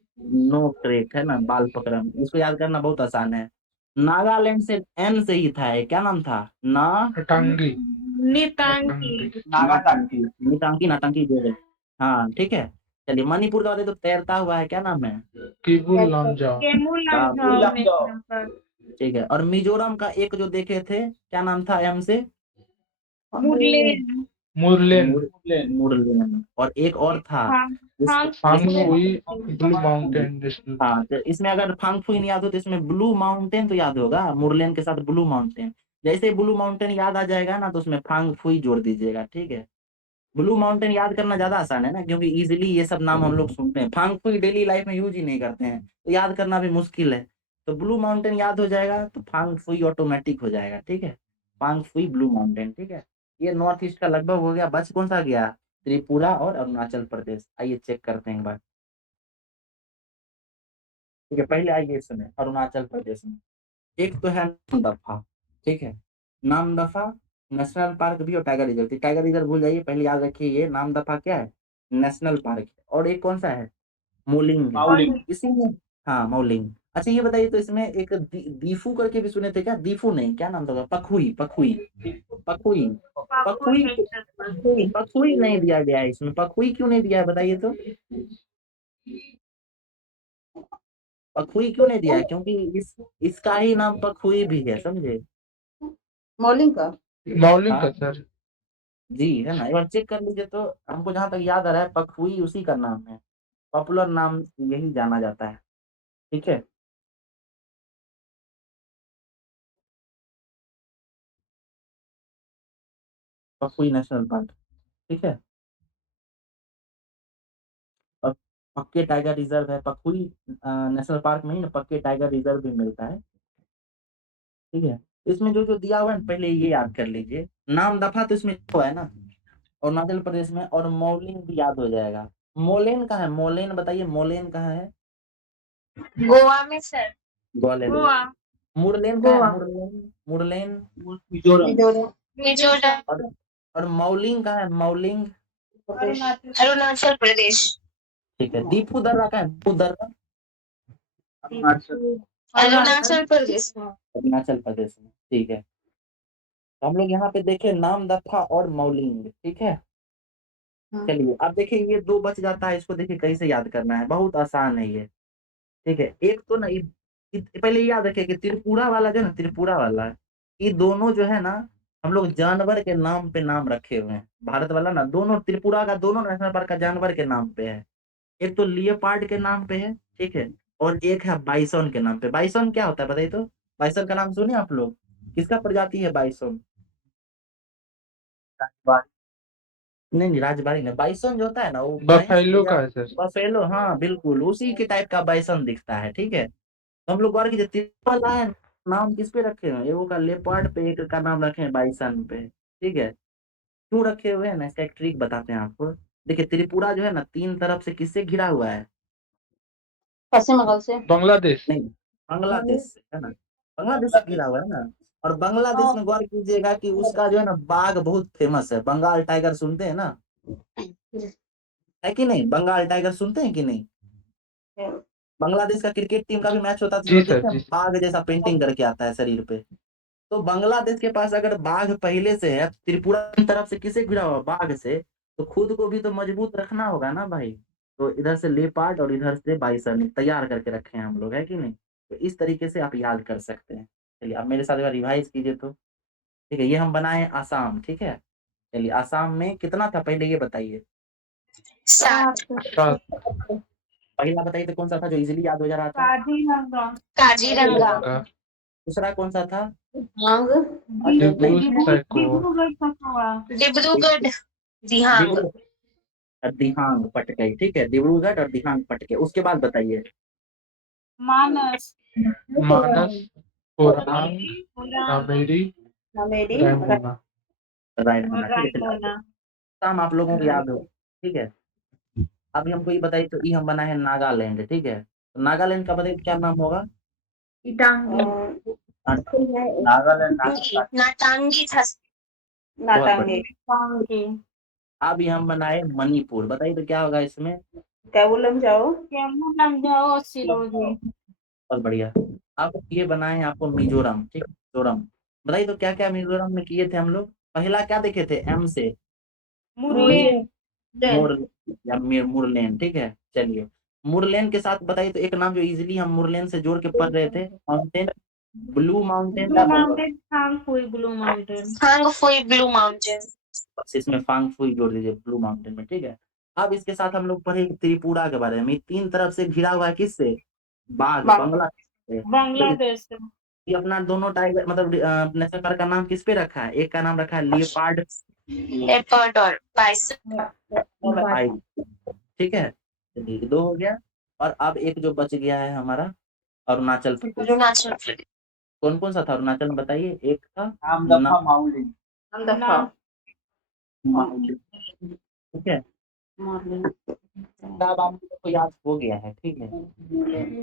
नो ट्रेक, है ना, बाल पकड़म, इसको याद करना बहुत आसान है। नागालैंड से एन से ही था, क्या नाम था, ना टांगी। नितांकी। नाटांकी, नितांकी, नाटांकी जो है, हाँ, ठीक है। चलिए मणिपुर का बताइए तो, तैरता हुआ है, क्या नाम है, किबुल लामजाओ। केमू लामजाओ नेशनल पार्क। ठीक है। और मिजोरम का एक जो देखे थे, क्या नाम था, एम से, मुरलेन। मुरलेन। मुरलेन। और एक और था, फांगफुई ब्लू माउंटेन नेशनल। हाँ, तो इसमें अगर फांगफुई नहीं याद हो तो इसमें ब्लू माउंटेन तो याद होगा, मुरलेन के साथ ब्लू माउंटेन। जैसे ब्लू माउंटेन याद आ जाएगा ना तो उसमें फांगफुई जोड़ दीजिएगा, ठीक है। ब्लू माउंटेन याद करना ज्यादा आसान है ना, क्योंकि इजीली ये सब नाम हम लोग सुनते हैं, फांगफुई डेली लाइफ में यूज ही नहीं करते हैं, तो याद करना भी मुश्किल है। तो ब्लू माउंटेन याद हो जाएगा तो फांगफुई ऑटोमेटिक हो जाएगा, ठीक है। फांगफुई ब्लू माउंटेन, ठीक है। ये नॉर्थ ईस्ट का लगभग हो गया, बच कौन सा गया, त्रिपुरा और अरुणाचल प्रदेश। आइए चेक करते हैं एक बार, ठीक है। पहले आइए इसमें अरुणाचल प्रदेश में, एक तो है नामदफा, ठीक है। नामदफा नेशनल पार्क भी और टाइगर रिजर्व थी, टाइगर रिजर्व भूल जाइए, पहले याद रखिए ये नामदफा क्या है, नेशनल पार्क है। और एक कौन सा है, मोलिंग है, इसी में, हाँ, मौलिंग। अच्छा ये बताइए तो, इसमें एक दीफू करके भी सुने थे क्या, दीफू नहीं, क्या नाम था, पखुई, पखुई, पखुई, पखुई, पखुई नहीं दिया गया है इसमें, पखुई क्यों नहीं दिया है बताइए तो, पखुई क्यों नहीं दिया है, क्योंकि इसका ही नाम पखुई भी है, समझे। मॉर्निंग का। मौलिंग का हाँ सर। जी, है ना, एक बार चेक कर लीजिए तो। हमको जहां तक याद आ रहा है पखुई उसी का नाम है, पॉपुलर नाम यही जाना जाता है, ठीक है। पखुई नेशनल पार्क, ठीक है। और पक्के टाइगर रिजर्व है, पखुई नेशनल पार्क में ही ना पक्के टाइगर रिजर्व भी मिलता है, ठीक है। इसमें जो जो दिया हुआ है ना, पहले ये याद कर लीजिए। नाम दफा तो इसमें हुआ है ना, अरुणाचल प्रदेश में। और मौलिंग भी याद हो जाएगा। मोलेन कहाँ है, मोलेन बताइए, मोलेन कहाँ है, गोवा में सर। ग्वालियर। गोवा। मुरलेन कहाँ है, मुरलेन, मुरलेन। मिजोरम। मिजोरम। और मौलिंग कहाँ है, मौलिंग, अरुणाचल प्रदेश। ठीक है। दीपू दर्रा कहाँ है, दीपू दर्रा, अरुणाचल प्रदेश। अरुणाचल प्रदेश में, ठीक है। तो हम लोग यहाँ पे देखे नाम दफा और मौलिंग, ठीक है। चलिए अब देखिए ये 2 बच जाता है, इसको देखिए कैसे याद करना है, बहुत आसान है ये, ठीक है। एक तो ना पहले याद रखिए कि त्रिपुरा वाला जो है ना, त्रिपुरा वाला, ये दोनों जो है ना, हम लोग जानवर के नाम पे नाम रखे हुए हैं। भारत वाला ना दोनों त्रिपुरा का दोनों नेशनल पार्क का जानवर के नाम पे है। एक तो लियोपार्ड के नाम पे है, ठीक है, और एक है बाइसोन के नाम पे। बाइसोन क्या होता है बताइए तो? बाइसोन का नाम सुने आप लोग? किसका प्रजाति है बाइसोन? नहीं नहीं, राजबाड़ी नहीं, बाइसोन जो होता है ना वो भैंस बफेलो या का है सर। बफेलो, हाँ बिल्कुल उसी के टाइप का बाइसोन दिखता है, ठीक है। तो हम लोग गौर कीजिए तीनों वाला है नाम किस पे रखे हैं? एगो का लेपर्ड पे, एक का नाम रखे हैं बाइसन पे, ठीक है। क्यों रखे हुए हैं ना, इसका एक ट्रिक बताते हैं आपको। देखिए त्रिपुरा जो है ना तीन तरफ से किससे घिरा हुआ है? पश्चिम बंगाल से। बांग्लादेश। नहीं, बांग्लादेश से है ना, बांग्लादेश से घिरा हुआ है ना। और बांग्लादेश में गौर कीजिएगा कि उसका जो है ना बाघ बहुत फेमस है। बंगाल टाइगर सुनते हैं ना, है कि नहीं? बंगाल टाइगर सुनते हैं कि नहीं? बांग्लादेश का क्रिकेट टीम का भी मैच होता है तो जी लोग सर, देखते हैं जी सर। बाघ जैसा पेंटिंग करके आता है शरीर पे। तो बांग्लादेश के पास अगर बाघ पहले से है, त्रिपुरा की तरफ से किसे घिरा हुआ? बाघ से। तो खुद को भी तो मजबूत रखना होगा ना भाई। तो इधर से लेपार्ड और इधर से बाइसन तैयार करके रखे हैं हम लोग, है कि नहीं? तो इस तरीके से आप याद कर सकते हैं। चलिए अब मेरे साथ एक बार रिवाइज कीजिए तो। ठीक है, ये हम बनाए आसाम, ठीक है। चलिए आसाम में कितना था पहले ये बताइए। 7 सात। पहला बताइए तो कौन सा था जो इजीली याद हो जा रहा था? काजीरंगा काजीरंगा। दूसरा कौन सा था? दिहांग। डिब्रू नहीं, सैखोवा। डिब्रूगढ़ दिहांग डिब्रूगढ़ और दिहांग पटकाई, ठीक है, डिब्रूगढ़ और दिहांग पटके। उसके बाद बताइए। मानस मानस, ओरांग, नामेरी, नामेरी। रायमोना। रायमोना, ठीक है। चलिए आसाम आप लोगों को याद हो, ठीक है। अभी हमको ये बताइए तो ये हम बना है नागालैंड, ठीक है। तो नागालैंड का बताइए क्या नाम होगा? नागालैंड नाटांगी था बहुत बढ़िया। नाटांगे। अब ये हम बनाए मणिपुर, बताइए तो क्या होगा इसमें? कैबुलम जाओ। बहुत बढ़िया। अब ये बनाए हैं आपको मिजोरम, ठीक है, मिजोरम। बताइए तो क्या क्या मिजोरम में किए थे हम लोग? पहला क्या देखे थे एम से? मोर या मुरलेन, ठीक है। चलिए मुरलेन के साथ बताइए तो एक नाम जो इजीली हम मुरलेन से जोड़ के पढ़ रहे थे, माउंटेन, ब्लू माउंटेन क्या बोल? हांगफुई ब्लू माउंटेन बस इसमें फांग फुई जोड़ दीजिए ब्लू माउंटेन में, ठीक है। अब इसके साथ हम लोग पढ़े त्रिपुरा के बारे में। तीन तरफ से घिरा हुआ है किससे? बाघ, बांग्लादेश से। ये अपना दोनों टाइगर मतलब नेशनल पार्क का नाम किस पे रखा है? एक का नाम रखा है लियोपार्ड, लेपर्ड और बाइसन ठीक है। चलिए 2 हो गया। और अब एक जो बच गया है हमारा अरुणाचल प्रदेश। अरुणाचल प्रदेश कौन कौन सा था अरुणाचल में बताइए? एक था नामदफा माउलिंग। नामदफा। माउलिंग, ठीक है। अब आप लोगों को याद हो गया है, ठीक है।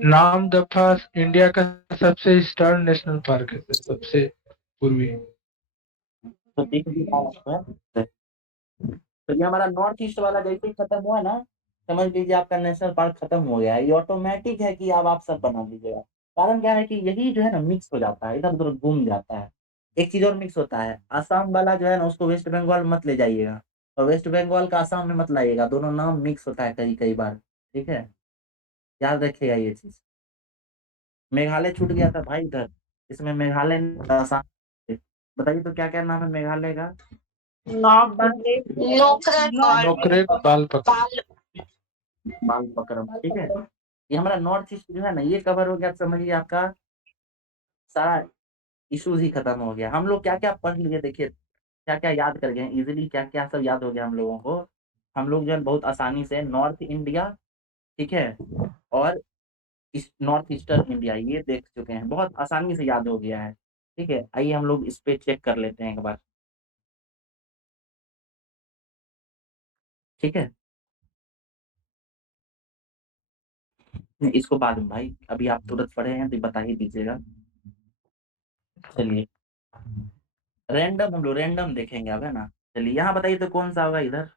नामदफा इंडिया का सबसे ईस्टर्न नेशनल पार्क है सर, सबसे पूर्वी। तो दिख भी रहा है आपको। तो ये हमारा नॉर्थ ईस्ट वाला जैसे ही खत्म हुआ ना, समझ लीजिए आपका नेशनल पार्क खत्म हो गया है। ये ऑटोमेटिक है कि अब आप सब बना लीजिएगा। कारण क्या है कि यही जो है ना मिक्स हो जाता है, इधर उधर घूम जाता है। एक चीज और मिक्स होता है, आसाम वाला जो है ना उसको वेस्ट बंगाल मत ले जाइएगा, और वेस्ट बंगाल का आसाम में मत लाइएगा। दोनों नाम मिक्स होता है कई कई बार, ठीक है। याद रखिएगा ये चीज। मेघालय छूट गया था भाई इधर, इसमें मेघालय आसाम। बताइए तो क्या क्या नाम है मेघालय का? नोकरेक और नोकरेक, बालपक। बालपक्रम, ठीक है। ये हमारा नॉर्थ ईस्ट जो है ना ये कवर हो गया, समझिए आपका सारा इश्यूज ही खत्म हो गया। हम लोग क्या क्या पढ़ लिए देखिए, क्या क्या याद कर गए इजीली, क्या क्या सब याद हो गया हम लोगों को। हम लोग जो है बहुत आसानी से नॉर्थ इंडिया, ठीक है, और नॉर्थ ईस्टर्न इंडिया ये देख चुके हैं, बहुत आसानी से याद हो गया है, ठीक है। आइए हम लोग इस पे चेक कर लेते हैं एक बार, ठीक है। नहीं, इसको बाद में भाई, अभी आप तुरंत पढ़े हैं तो बता ही दीजिएगा। चलिए रैंडम हम लोग रैंडम देखेंगे अब, है ना। चलिए यहाँ बताइए तो कौन सा होगा इधर?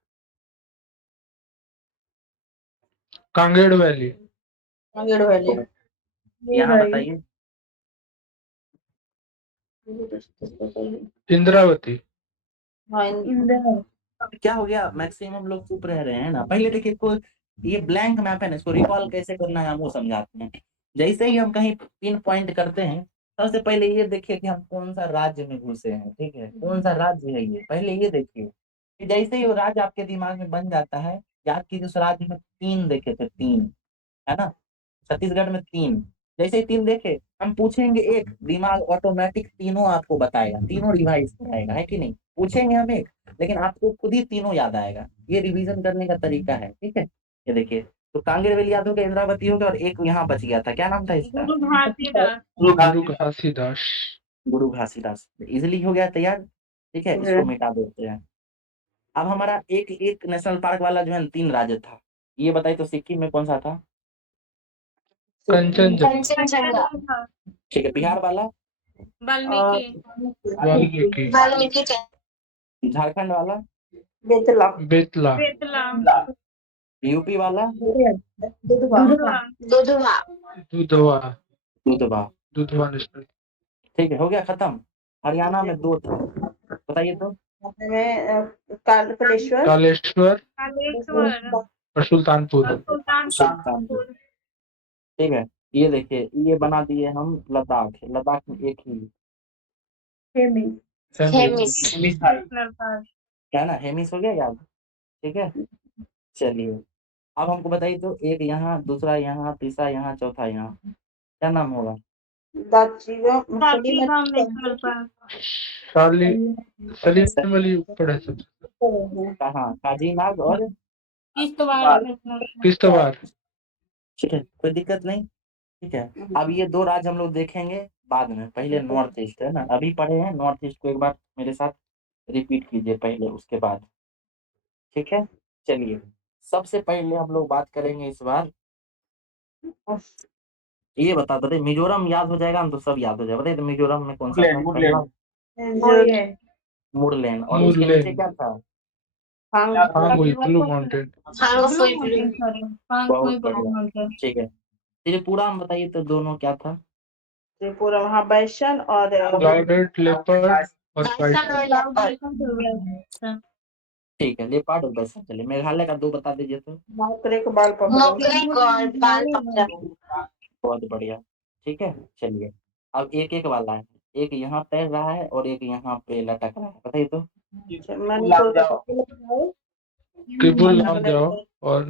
कांगेड़ वैली। कांगेड़ वैली। यहाँ बताइए। इंद्रावती। हाँ, क्या हो गया, मैक्सिमम लोग चुप रह रहे हैं ना। पहले देखिए कोई ये ब्लैंक मैप है ना, इसको रिकॉल कैसे करना है हम वो समझाते हैं। जैसे ही हम कहीं पिन पॉइंट करते हैं सबसे पहले ये देखिए कि हम कौन सा राज्य में घुसे हैं, ठीक है, कौन सा राज्य है ये, पहले ये देखिए कि जैसे ही वो राज्य आपके दिमाग में बन जाता है, याद कीजिए उस राज्य में 3 देखे थे, 3, है ना? छत्तीसगढ़ में 3, जैसे ही 3 देखे, हम पूछेंगे एक, दिमाग ऑटोमेटिक तीनों आपको बताएगा, तीनों रिवाइज कराएगा, है कि नहीं? पूछेंगे हम एक, लेकिन आपको खुद ही तीनों याद आएगा। ये रिवीजन करने का तरीका है, ठीक है? ये देखिए, तो कांगेरवेली याद हो गया, इंद्रावती हो गया, और एक यहाँ बच गया था, क्या नाम था इसका? गुरु घासीदास। गुरु घासीदास। गुरु घासीदास। इजिली हो गया तैयार, ठीक है, इसको मिटा देते हैं। अब हमारा एक एक नेशनल पार्क वाला जो है 3 राज्य था, ये बताइए तो सिक्किम में कौन सा था? कंचनजंगा। कंचनजंगा, ठीक है, बिहार वाला? वाल्मीकि। वाल्मीकि। वाल्मीकि, झारखंड वाला? बेतला। बेतला। यूपी वाला? दुधवा। दुधवा, दुधवा। दुधवा। दुधवा नेशनल। ठीक है, हो गया खत्म। हरियाणा में 2 था, बताइए तो? में कालेश्वर। कालेश्वर और सुल्तानपुर। सुल्तानपुर। ठीक है, ये देखिए, ये बना दिए हम लद्दाख, लद्दाख में एक ही हेमिस, क्या ना, हेमिस हो गया याद, ठीक है? चलिए, अब हमको बताइए तो, एक यहाँ, दूसरा यहाँ, तीसरा यहाँ, चौथा यहाँ, क्या नाम होगा? सलीम अली ऊपर है सबसे। कहाँ? काजीनाग और किश्तवाड़। ठीक है, कोई दिक्कत नहीं, ठीक है। अब ये 2 राज्य हम लोग देखेंगे बाद में, पहले नॉर्थ ईस्ट, है ना? अभी पढ़े हैं नॉर्थ ईस्ट को, एक बार मेरे साथ रिपीट कीजिए पहले, उसके बाद, ठीक है? चलिए, सबसे पहले हम लोग बात करेंगे इस बार, ये बता दे, मिजोरम याद हो जाएगा, हम तो सब याद हो जाएगा, बताइए तो मिजोरम में कौन सा था? पहला मुरलेन, और उसके नीचे मुरलेन। क्या था? हांगुई ब्लू माउंटेन। बहुत बढ़िया, ठीक है। त्रिपुरा में बताइए तो दोनों क्या था? त्रिपुरा वहाँ बैशन और क्लाउडेड लेपर्ड और ठीक है, लेपार्ड और बैसन। चलिए, मेघालय का 2 बता दीजिए तो? नौकरी के बाल पकड़। नौकरी और बाल पकड़ा, बहुत बढ़िया, ठीक है। चलिए, अब एक एक वाला है, एक यहाँ तैर रहा है और एक यहाँ पे लटक रहा है, बताइए तो? किबुल लामजाओ और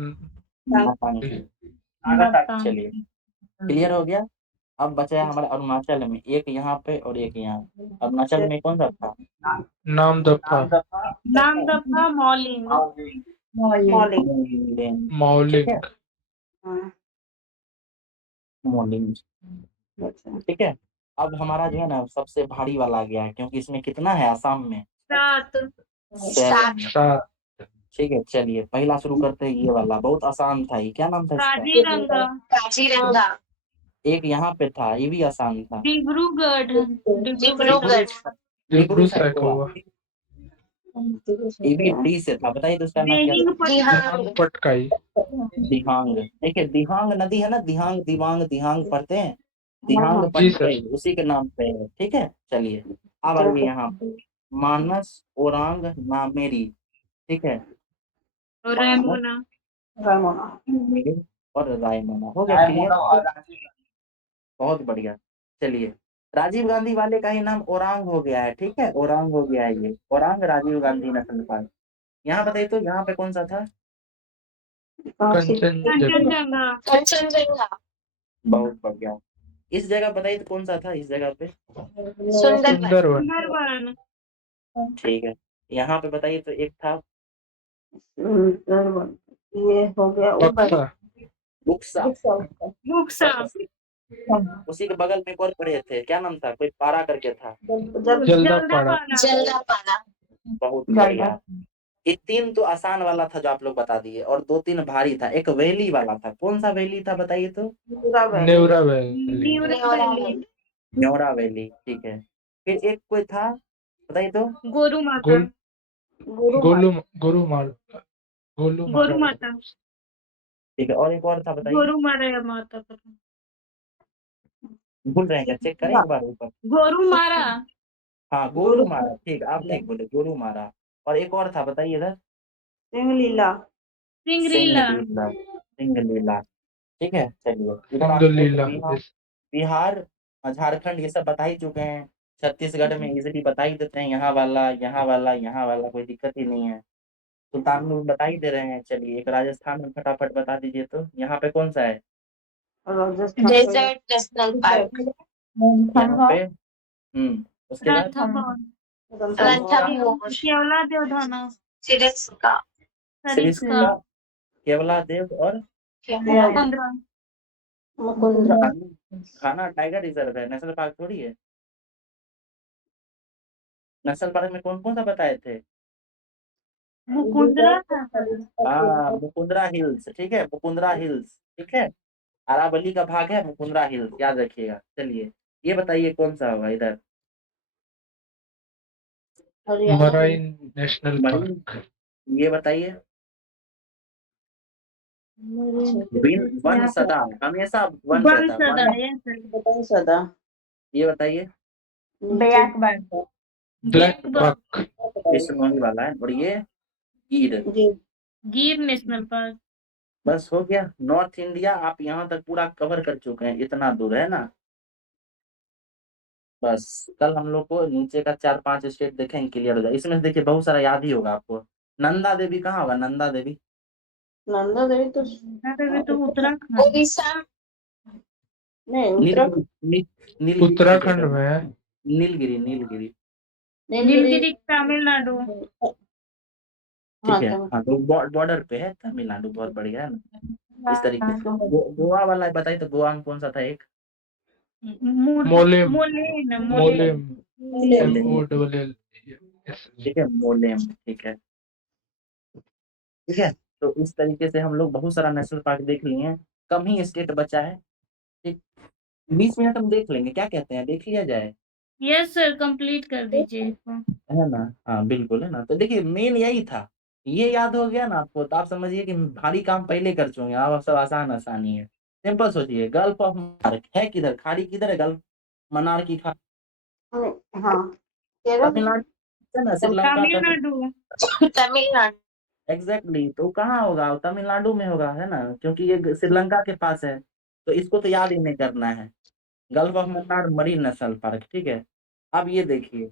चलिए, क्लियर हो गया। अब बचा है हमारे अरुणाचल में, एक यहाँ पे और एक यहाँ। अरुणाचल में कौन सा था? नामदफा। मौलिंग। मौलिंग। मॉर्निंग, ठीक है। अब हमारा जो है ना सबसे भारी वाला आ गया है, क्योंकि इसमें कितना है आसाम में? 7। 7। ठीक है, चलिए पहला शुरू करते हैं, ये वाला बहुत आसान था, ये क्या नाम था इसका? काजीरंगा, एक यहाँ पे था, ये भी आसान था। डिब्रूगढ़, डिब्रू सैखोवा। ये भी डी से था, बताइए तो उसका नाम क्या था? दिहांग, पटकाई। दिहांग। देखिए, दिहांग नदी है ना, दिहांग, दिवांग, दिहांग पढ़ते हैं, दिहांग जी सर। पटकाई उसी के नाम पे है, ठीक है। चलिए, अब आइए यहाँ पे, मानस, ओरांग, नामेरी, ठीक है, रायमोना। और रायमोना। हो गया क्लियर, बहुत बढ़िया। चलिए, राजीव गांधी वाले का ही नाम ओरांग हो गया है, ठीक है, ओरांग हो गया है ये, ओरांग राजीव गांधी नेशनल पार्क। यहाँ बताइए तो, यहाँ पे कौन सा था? कंचनजंगा। कंचनजंगा, बहुत बढ़िया। इस जगह बताइए तो कौन सा था इस जगह पे? सुंदरवन। ठीक है, यहाँ पे बताइए तो एक था? ये हो गया बक्सा। बुक्सा। उसी के बगल में एक और पढ़े थे, क्या नाम था? कोई पारा करके था। जल्दापाड़ा। जल्दापाड़ा, बहुत बढ़िया। ये 3 तो आसान वाला था जो आप लोग बता दिए, और 2-3 भारी था। एक वैली वाला था, कौन सा वैली था बताइए तो? नेवरा वैली। न्योरा वैली, ठीक है। फिर एक कोई था, बताइए तो? गोलू माता। ठीक है, और एक और था, बताइए। भूल रहे हैं क्या? चेक करें एक बार ऊपर। हाँ, गोरुमारा, ठीक, आप ठीक बोले, गोरुमारा। और एक और था, बताइए इधर। सिंगलीला। सिंगलीला, सिंगलीला, ठीक है। चलिए, इधर सिंगलीला। बिहार, झारखंड ये सब बता ही चुके हैं। छत्तीसगढ़ में इजीली बता ही देते हैं, यहाँ वाला, यहाँ वाला, यहाँ वाला, कोई दिक्कत ही नहीं है। सुल्तानपुर बता ही दे रहे हैं। चलिए एक राजस्थान में फटाफट बता दीजिए तो, यहाँ पे कौन सा है? राजस्थान डेजर्ट नेशनल पार्क, यहाँ पे उसके बाद रणथंभौर रणथंभौर, केवला देवधाना सिरस्का, सरिस्का, केवलादेव और मुकुंदरा मुकुंदरा, खाना टाइगर रिजर्व है, नेशनल पार्क थोड़ी है। नेशनल पार्क में कौन कौन सा बताए थे? मुकुंदरा मुकुंदरा हिल्स, ठीक है, मुकुंदरा हिल्स, ठीक है। अरावली का भाग है मुकुंदरा हिल्स, याद रखिएगा। चलिए ये बताइए कौन सा होगा इधर? Marine national marine, park. ये बताइए। वन सदा, हमेशा वन रहता है, वन। सदा ये बताइए। Black black buck. बिश्नोई वाला है। और ये गिर। गिर नेशनल पार्क। बस हो गया। नॉर्थ इंडिया आप यहाँ तक पूरा कवर कर चुके हैं, इतना दूर है ना। बस कल हम लोग को नीचे का 4-5 स्टेट देखेंगे, क्लियर हो जाए। इसमें से देखिए बहुत सारा याद ही होगा आपको। नंदा देवी कहाँ होगा? नंदा देवी, नंदा देवी तो उत्तराखंड उड़ीसा, नीलगिरी, उत्तराखंड में है। नीलगिरी, नीलगिरी, नीलगिरी तमिलनाडु। ठीक है। हाँ तो बॉर्डर पे है तमिलनाडु, बहुत बढ़िया है ना। इस तरीके से गोवा वाला बताइए तो, गोवा में कौन सा था एक? मोलेम। मोलेम मोलेम। मोलेम, MOLL। ठीक है, मोलेम, ठीक है, ठीक है। तो इस तरीके से हम लोग बहुत सारा नेशनल पार्क देख लिए हैं। कम ही स्टेट बचा है, ठीक। 20 मिनट हम देख लेंगे, क्या कहते हैं, देख लिया जाए? यस सर, कंप्लीट कर दीजिए इसको। है ना, हाँ बिल्कुल, है ना। तो देखिए मेन यही था, ये याद हो गया ना आपको, तो आप समझिए कि भारी काम पहले कर चुके हैं, अब सब आसान आसानी है। सिंपल सोचिए, गल्फ ऑफ मन्नार है किधर? खाड़ी किधर है? गल्फ मन्नार की खाड़ी तमिलनाडु है ना, श्रीलंका, तमिलनाडु। तमिलनाडु, एग्जैक्टली। तो कहाँ होगा? तमिलनाडु में होगा, है ना, क्योंकि ये श्रीलंका के पास है। तो इसको तो याद ही नहीं करना है। Gulf of Mannar marine national Park, ठीक है। अब ये देखिए,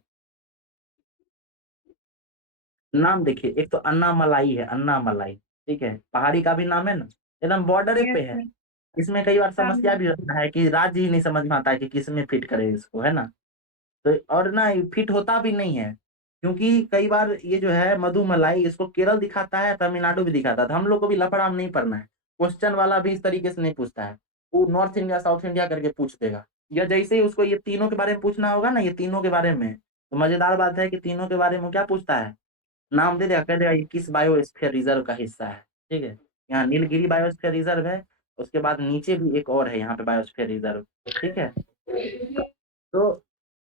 नाम देखिए, एक तो अन्नामलाई है, अन्नामलाई, ठीक है, पहाड़ी का भी नाम है ना, एकदम बॉर्डर पे है। इसमें कई बार समस्या भी होता है कि राज्य ही नहीं समझ में आता है कि किस में फिट करे इसको, है ना। तो और ना फिट होता भी नहीं है, क्योंकि कई बार ये जो है मधुमलाई, इसको केरल दिखाता है, तमिलनाडु भी दिखाता है। तो हम लोग को भी लफड़ा में नहीं पड़ना है। क्वेश्चन वाला भी इस तरीके से नहीं पूछता है, वो नॉर्थ इंडिया साउथ इंडिया करके पूछ देगा। या जैसे ही उसको ये तीनों के बारे में पूछना होगा ना, ये तीनों के बारे में, तो मजेदार बात है कि तीनों के बारे में क्या पूछता है, नाम दे देगा, कह देगा ये किस बायोस्फीयर रिजर्व का हिस्सा है, ठीक है। यहाँ नीलगिरी बायोस्फीयर रिजर्व है, उसके बाद नीचे भी एक और है यहाँ पे बायोस्फीयर रिजर्व, ठीक है। तो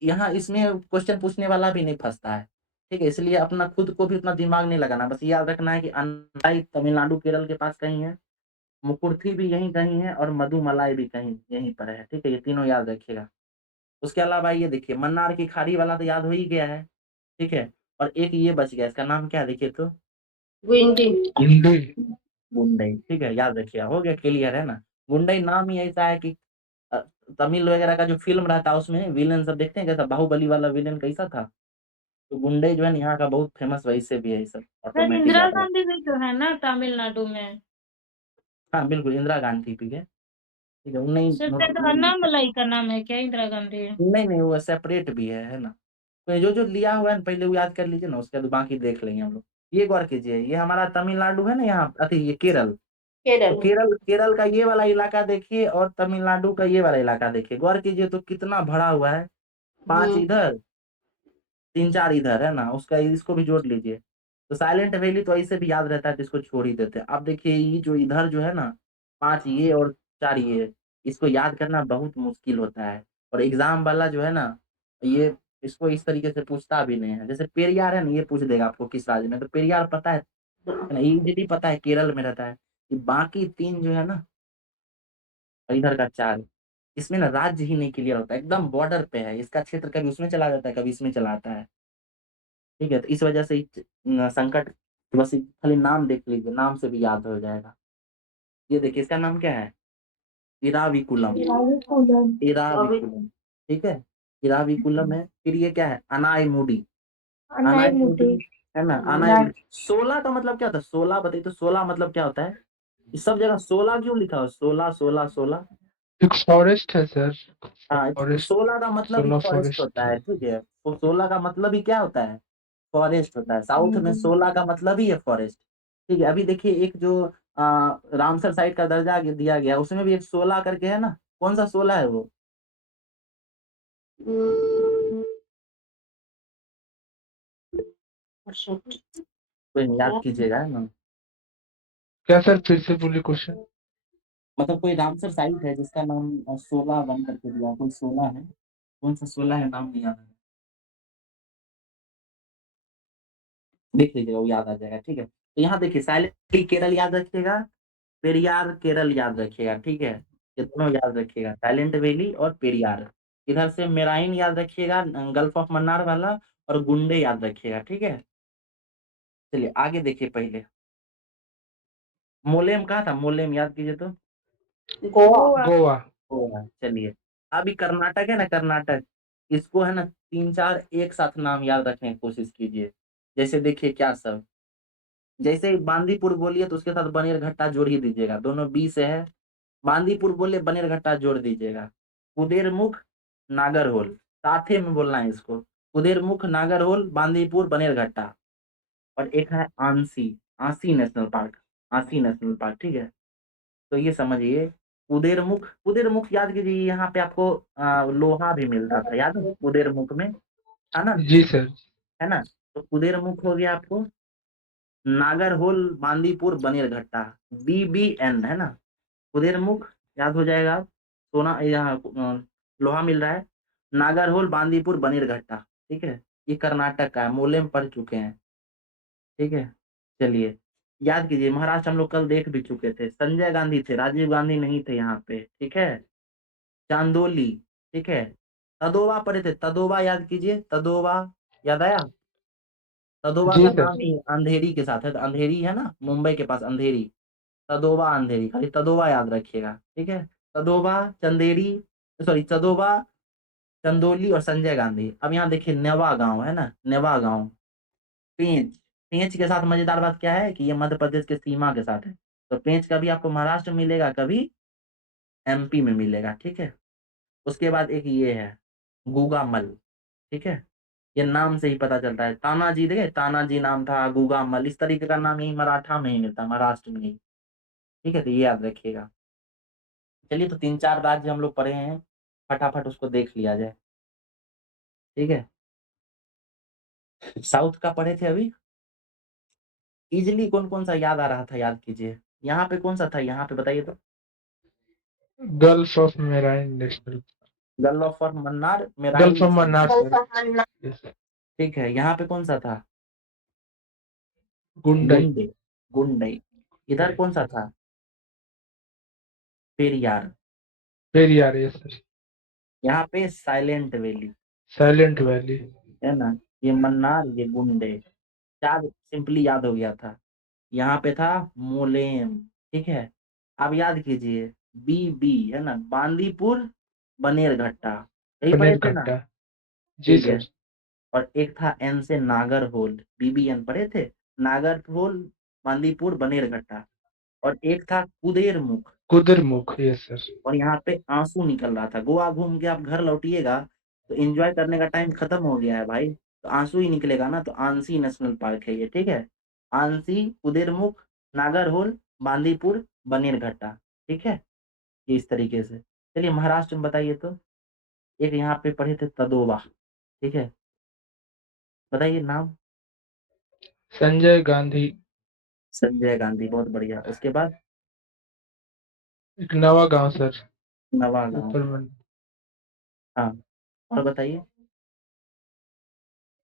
यहाँ इसमें क्वेश्चन पूछने वाला भी नहीं फंसता है, ठीक है। इसलिए अपना खुद को भी उतना दिमाग नहीं लगाना, बस याद रखना है कि अन्नामलाई तमिलनाडु केरल के पास कहीं है, मुकुर्थी भी यहीं कहीं है, और मधुमलाई भी कहीं यहीं पर है, ठीक है। ये तीनों याद रखिएगा। उसके अलावा ये देखिए, मन्नार की खाड़ी वाला तो याद हो ही गया है, ठीक है। और एक ये बच गया, इसका नाम क्या है देखिए तो? गुंडी। गुंडई, ठीक है, याद रखिए, हो गया, क्लियर है ना। गुंडई नाम ही ऐसा है कि अ, तमिल वगैरह का जो फिल्म रहता है उसमें विलेन सब देखते हैं कैसा, बाहुबली वाला विलेन कैसा था, तो गुंडई जो है ना यहाँ का बहुत फेमस, वैसे भी है ये सब, सर ऑटोमेटिक इंदिरा याद रख। गांधी भी तो है ना तमिलनाडु में। हाँ बिल्कुल, इंदिरा गांधी भी है, ठीक है। उन्हीं सर शायद अन्नामलाई का नाम है क्या? इंदिरा गांधी है। नहीं नहीं, वो सेपरेट भी है ना। तो जो जो लिया हुआ है ना, पहले वो याद कर लीजिए ना, उसके बाद बाकी देख लेंगे हम लोग। ये गौर कीजिए, ये हमारा तमिलनाडु है ना, यहाँ अति ये केरल। तो केरल, केरल का ये वाला इलाका देखिए, और तमिलनाडु का ये वाला इलाका देखिए, गौर कीजिए तो कितना भरा हुआ है। 5 इधर, 3-4 इधर, है ना, उसका इसको भी जोड़ लीजिए। तो साइलेंट वैली तो ऐसे भी याद रहता है, तो इसको छोड़ ही देते हैं। अब देखिए ये जो इधर जो है ना, 5 ये और 4 ये, इसको याद करना बहुत मुश्किल होता है। और एग्जाम वाला जो है ना, ये इसको इस तरीके से पूछता भी नहीं है। जैसे पेरियार है ना, ये पूछ देगा आपको किस राज्य में, तो पेरियार पता है ना, इजीली पता है केरल में रहता है। ये बाकी 3 जो है ना, और इधर का 4, इसमें ना राज्य ही नहीं क्लियर होता, एकदम बॉर्डर पे है। इसका क्षेत्र कभी उसमें चला जाता है, कभी इसमें चला आता है, ठीक है। तो इस वजह से संकट, बस खाली नाम देख लीजिए, नाम से भी याद हो जाएगा। ये देखिए, इसका नाम क्या है? इराविकुलम, इराविकुलम, ठीक है, इराविकुलम है। फिर ये क्या है, अनाइमुडी, अनाइमुडी, अनाइमुडी है ना, अनाइमुडी। 16 का मतलब क्या होता है, 16 बताइए तो 16 मतलब क्या होता है? इस सब जगह 16 क्यों लिखा हो, 16 16 16? एक फॉरेस्ट है सर, हाँ, फॉरेस्ट, 16 का मतलब ही 16 फॉरेस्ट फॉरेस्ट। होता है, ठीक है। तो 16 का मतलब ही क्या होता है, फॉरेस्ट होता है। साउथ में 16 का मतलब ही है फॉरेस्ट, ठीक है। अभी देखिए एक जो रामसर साइट का दर्जा दिया गया, उसमें भी एक 16 करके है ना, कौन सा 16 है वो? कोई नहीं, याद कीजिएगा, है ना। क्या सर, फिर से बोलिए क्वेश्चन। मतलब कोई रामसर साइट है जिसका नाम 16 बन करके दिया, कोई 16 है, कौन सा 16 है नाम नहीं याद है, देख लीजिएगा, वो याद आ जाएगा, ठीक है। तो यहाँ देखिए साइलेंट केरल याद रखिएगा, पेरियार केरल याद रखिएगा, ठीक है। ये दोनों याद रखिएगा, साइलेंट वैली और पेरियार। इधर से मेराइन याद रखिएगा, गल्फ ऑफ मन्नार वाला, और गुंडे याद रखिएगा, ठीक है। चलिए आगे देखिए, पहले मोलेम कहाँ था, मोलेम याद कीजिए तो। गोवा। गोवा। चलिए, अभी कर्नाटक है ना, कर्नाटक, इसको है ना 3-4 एक साथ नाम याद रखने की कोशिश कीजिए। जैसे देखिए क्या सब, जैसे ही बांदीपुर बोलिए तो उसके साथ बनेरघट्टा जोड़ ही दीजिएगा, दोनों बी से है। बांदीपुर बोले बनेरघट्टा जोड़ दीजिएगा। कुदेरमुख, नागरहोल, साथे में बोलना है इसको। कुदेरमुख, नागरहोल, बांदीपुर, बनेरघट्टा। और एक है ANSI, ANSI national park, ANSI national Park, ठीक है। तो ये समझिए, कुदेरमुख, कुदेरमुख याद कीजिए, यहाँ पे आपको लोहा भी मिलता था, याद है कुदेरमुख में, है ना, जी सर। है ना। तो कुदेरमुख हो गया आपको, नागरहोल, बांदीपुर, बनेरघट्टा, BBN है ना। कुदेरमुख याद हो जाएगा, सोना यहाँ लोहा मिल रहा है। नागरहोल, बांदीपुर, बनेरघट्टा, ठीक है। ये कर्नाटक का है, मोलेम पढ़ चुके हैं, ठीक है। चलिए याद कीजिए, महाराष्ट्र हम लोग कल देख भी चुके थे, संजय गांधी थे, राजीव गांधी नहीं थे यहाँ पे, ठीक है। चांदोली, ठीक है। तदोवा पढ़े थे, तदोवा याद कीजिए, तदोवा याद आया। तदोवा जी का सर। नाम ही अंधेरी के साथ है, तो अंधेरी है ना, मुंबई के पास अंधेरी। तदोवा अंधेरी, खाली तदोवा याद रखिएगा, ठीक है। तदोवा, चंदेरी, सॉरी तदोवा, चंदोली और संजय गांधी। अब यहाँ देखिए नेवा गांव है ना, नेवा गांव, पेंच, पेंच के साथ मजेदार बात क्या है कि ये मध्य प्रदेश के सीमा के साथ है। तो पेंच कभी आपको महाराष्ट्र में मिलेगा, कभी MP में मिलेगा, ठीक है। उसके बाद एक ये है गूगामल, ठीक है। ये नाम से ही पता चलता है, तानाजी देखे, तानाजी नाम था, गूगामल, इस तरीके का नाम यही मराठा में ही मिलता है, महाराष्ट्र में ही, ठीक है। तो ये याद रखिएगा। चलिए, तो 3-4 राज्य हम लोग पढ़े हैं, फटाफट उसको देख लिया जाए, ठीक है। साउथ का पढ़े थे अभी, इजिली कौन कौन सा याद आ रहा था, याद कीजिए। यहाँ पे कौन सा था, यहाँ पे बताइए तो। Gulf of marine national, gulf of Mannar, marine gulf of national, Mannar sir. Yes, sir. ठीक है। यहाँ पे कौन सा था, गुंडई। गुंडे, गुंडई। इधर कौन सा था, पेरियार। Periyar, yes sir. यहाँ पे साइलेंट वैली, साइलेंट वैली। है ना। ये मन्नार, ये गुंडे, 4 सिंपली याद हो गया था। यहाँ पे था मोलेम, ठीक है। अब याद कीजिए, BB है ना, बांदीपुर, बनेरघट्टा, यही पढ़े थे ना, बनेरघट्टा। जी ठीक है। सर। और एक था N से नागरहोल, BBN पढ़े थे, नागरहोल, बांदीपुर, बनेरघट्टा। और एक था कुदेरमुख, कुद्रेमुख, यस सर। और यहाँ पे आंसू निकल रहा था। गोवा घूम के आप घर लौटिएगा तो एंजॉय करने का टाइम खत्म हो गया है भाई, तो आंसू ही निकलेगा ना। तो आंसी नेशनल पार्क है ये, ठीक है। आंसी, कुदेरमुख, नागरहोल, बांदीपुर, बनेरघट्टा, ठीक है। ये इस तरीके से। चलिए महाराष्ट्र में बताइए तो, एक यहाँ पे पढ़े थे तदोवा, ठीक है। बताइए नाम। संजय गांधी। संजय गांधी, बहुत बढ़िया। उसके बाद एक नवा गांव सर, नवा गांव, ऊपर में। हाँ। और बताइए,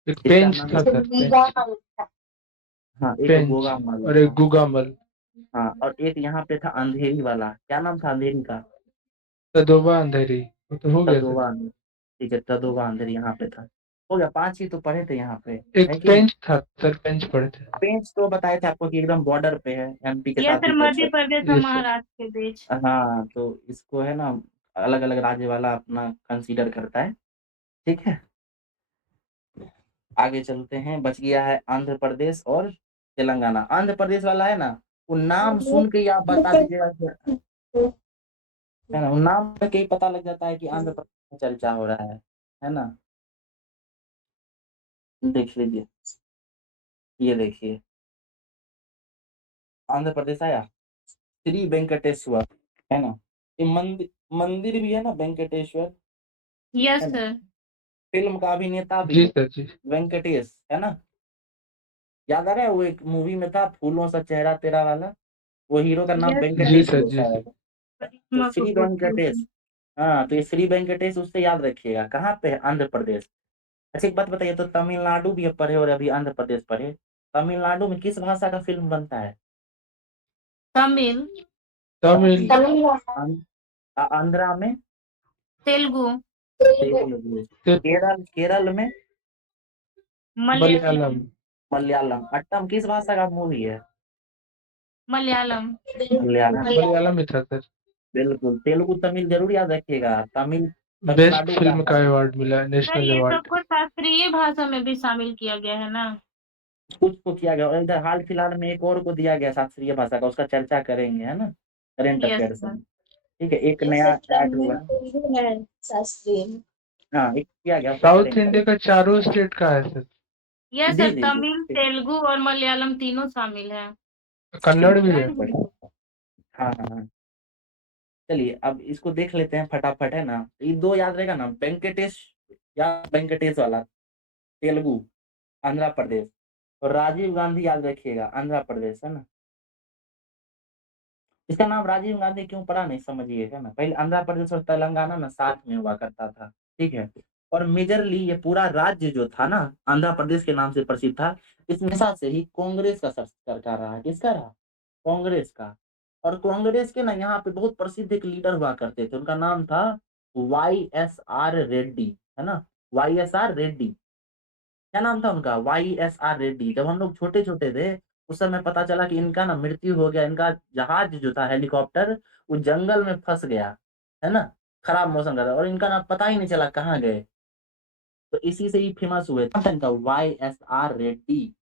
एक इसका पेंच नाम, था सर, पेंच। हाँ, एक पेंच गोगामल और एक था, गुगामल। हाँ। और एक यहाँ पे था अंधेरी वाला, क्या नाम था अंधेरी का, तदोबा अंधेरी, वो तो हो गया सर। तदोवा अंधेरी, ठीक है। तदोवा अंधेरी यहाँ पे था, हो गया। 5 ही तो पढ़े थे यहाँ पे, एक है कि नहीं। पेंच था सर, पेंच पढ़े थे। पेंच तो बताए थे आपको कि एकदम बॉर्डर पे है, MP के ये साथ ही सर टच मध्य है। प्रदेश और यस सर। महाराष्ट्र के बीच। हाँ, तो इसको है ना, अलग-अलग राज्य वाला अपना कंसीडर करता है, ठीक है? आगे चलते हैं, बच गया है आंध्र प्रदेश और तेलंगाना। आंध्र प्रदेश वाला है ना, वो नाम सुन के ही आप बता दीजिएगा कि है ना, वो नाम सुन के ही पता लग जाता है कि आंध्र प्रदेश में चर्चा हो रहा है ना? देख लीजिए, ये देखिए, आंध्र प्रदेश आया, श्री वेंकटेश्वर, है ना? ये मंदिर भी है ना वेंकटेश्वर, यस है ना? सर। फ़िल्म का अभिनेता भी जी सर जी। वेंकटेश, है ना? याद आ रहा है वो एक मूवी में था फूलों सा चेहरा तेरा वाला, वो हीरो का नाम यस जी वेंकटेश ही सर है जी सर। शायद। तो श्री वेंकटेश, हाँ, तो ये श्री वेंकटेश उससे याद रखिएगा। कहाँ पे है? आंध्र प्रदेश। अच्छा एक बात बताइए, तो तमिलनाडु भी पढ़े और अभी आंध्र प्रदेश पढ़े, तमिलनाडु में किस भाषा का फ़िल्म बनता है? तमिल, तमिल। आंध्रा में तेलुगु, तेलुगु, केरल में मलयालम, मलयालम। मलयालम। अट्टम किस भाषा का मूवी है? मलयालम। मलयालम, मलयालम ही था सर। बिल्कुल। तेलुगु, तमिल ज़रूर याद रखिएगा। बेस्ट तमिलनाडु का फिल्म है। का अवार्ड मिला है, सर नेशनल ये अवार्ड। सबको शास्त्रीय भाषा में भी शामिल किया गया है ना? कुछ को किया गया और इधर हाल-फिलहाल में एक और को दिया गया शास्त्रीय भाषा का, उसका चर्चा करेंगे, है ना? Current yes affairs sir. में। ठीक है, एक ये नया सब ऐड हुआ है। तमिल है शास्त्रीय में। हाँ, एक किया गया, उसका साउथ करेंगे। इंडिया का चारों स्टेट का है सर। यस जी, सर, जी, जी। तमिल, ठीक, तेलुगु और मलयालम तीनों शामिल है। ठीक कन्नड़ भी है। है। हाँ, हाँ, हाँ। चलिए अब इसको देख लेते हैं फटाफट, है ना? ये 2 याद रहेगा ना, वेंकटेश या वेंकटेश वाला, तेलुगु, आंध्र प्रदेश, और राजीव गांधी याद रखिएगा, आंध्र प्रदेश, है ना? इसका नाम राजीव गांधी क्यों पड़ा नहीं समझिएगा ना, पहले आंध्र प्रदेश और तेलंगाना ना साथ में हुआ करता था, ठीक है? और मेजरली ये पूरा राज्य जो था ना, आंध्र प्रदेश के नाम से प्रसिद्ध था, इस हमेशा से ही कांग्रेस का सरकार रहा है। किसका रहा? कांग्रेस का। और कांग्रेस के ना यहाँ पे बहुत प्रसिद्ध एक लीडर हुआ करते थे, उनका नाम था वाईएसआर रेड्डी, है ना? वाईएसआर रेड्डी, क्या नाम था उनका? वाईएसआर रेड्डी। जब हम लोग छोटे-छोटे थे, उस समय पता चला कि इनका ना मृत्यु हो गया, इनका जहाज जो था हेलीकॉप्टर, वो जंगल में फँस गया, है ना? खराब मौसम का था और इनका ना पता ही नहीं चला कहाँ गए। तो इसी से ही फेमस हुए थे। नाम था इनका वाईएसआर रेड्डी,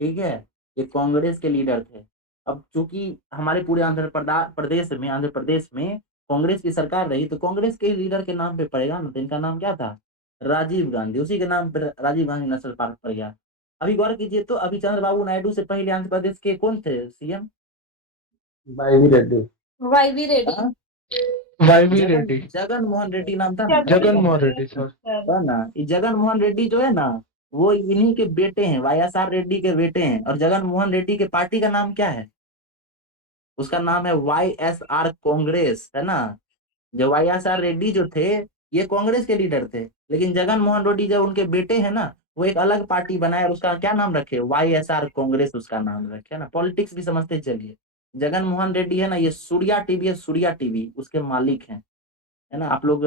ठीक है? ये कांग्रेस के लीडर थे। अब चूँकि हमारे पूरे आंध्र प्रदेश में कांग्रेस की सरकार रही, तो कांग्रेस के लीडर के नाम पे पड़ेगा ना, तो इनका नाम क्या था? राजीव गांधी, उसी के नाम पे राजीव गांधी नेशनल पार्क पड़ गया। अभी गौर कीजिए तो अभी चंद्रबाबू नायडू से पहले आंध्र प्रदेश के कौन थे CM? YV Reddy. YV Reddy. हाँ, वाईवी रेड्डी। जगन मोहन रेड्डी नाम था ना? जगन मोहन रेड्डी सर। था ना? ये जगन मोहन रेड्डी जो है ना, वो इन्हीं के बेटे हैं, वाईएसआर रेड्डी के बेटे हैं। और जगन मोहन रेड्डी के पार्टी का नाम क्या है? उसका नाम है वाईएसआर कांग्रेस, है ना? जो वाईएसआर रेड्डी जो थे, ये कांग्रेस के लीडर थे, लेकिन जगन मोहन रेड्डी जो उनके बेटे हैं ना, वो एक अलग पार्टी बनाए और उसका क्या नाम रखे? वाईएसआर कांग्रेस उसका नाम रखे, है ना? पॉलिटिक्स भी समझते चलिए। जगन मोहन रेड्डी है ना, ये सूर्या टीवी उसके मालिक हैं, है ना? आप लोग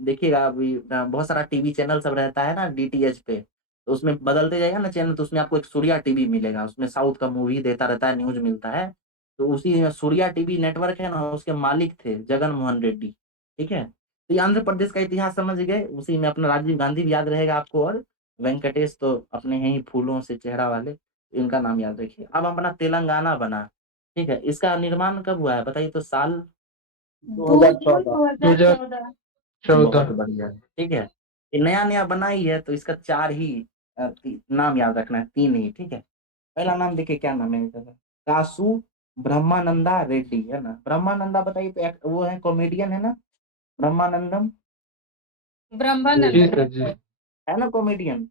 देखिएगा अभी बहुत सारा टीवी चैनल सब रहता है ना डीटीएच पे, तो उसमें बदलते जाइएगा ना चैनल, तो उसमें आपको एक सूर्या टीवी मिलेगा, उसमें साउथ का मूवी देता रहता है, न्यूज़ मिलता है। तो उसी में सूर्या टीवी नेटवर्क है ना, उसके मालिक थे जगन मोहन रेड्डी, ठीक है? तो ये आंध्र प्रदेश का इतिहास समझ गए, उसी में अपना राजीव गांधी भी याद रहेगा आपको, और वेंकटेश तो अपने हैं ही फूलों से चेहरा वाले, इनका नाम याद रखिए। अब अपना तेलंगाना बना, ठीक है? इसका निर्माण कब हुआ है बताइए तो साल? 2014। 2014। बहुत बढ़िया, ठीक है? ये नया-नया बना ही है तो इसका 4 ही नाम याद रखना है, 3 ही, ठीक है? पहला नाम देखिए क्या नाम है इनका? कासु ब्रह्मानंदा रेड्डी, है ना? ब्रह्मानंदा बताइए तो वो है कॉमेडियन है ना? ब्रह्मानंदम, जी ब्रह्मानंद। सर जी। है ना कॉमेडियन?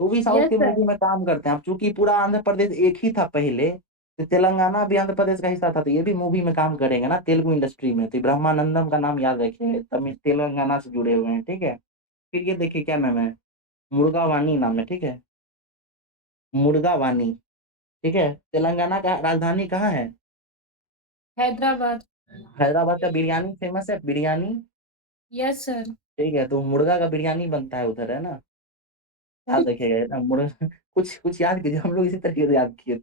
वो भी साउथ यस की सर। मूवी में काम करते हैं। अब चूँकि पूरा आंध्र प्रदेश एक ही था पहले, तो तेलंगाना भी आंध्र प्रदेश का हिस्सा था, तो ये भी मूवी में काम करेंगे ना तेलुगु इंडस्ट्री में, तो ये ब्रह्मानंदम का नाम याद रखिए, तमिल तेलंगाना से जुड़े हुए हैं, ठीक है? फिर ये देखिए क्या नाम है? मुर्गावानी नाम है, ठीक है? मुर्गावानी, ठीक है? तेलंगाना का राजधानी कहाँ है? हैदराबाद। हैदराबाद का बिरयानी फेमस है, बिरयानी, यस सर। ठीक है? तो मुर्गा का बिरयानी बनता है उधर, है ना? याद रखिएगा ये ना मुर्गा कुछ कुछ याद कीजिए, हम लोग इसी तरीके से याद किए।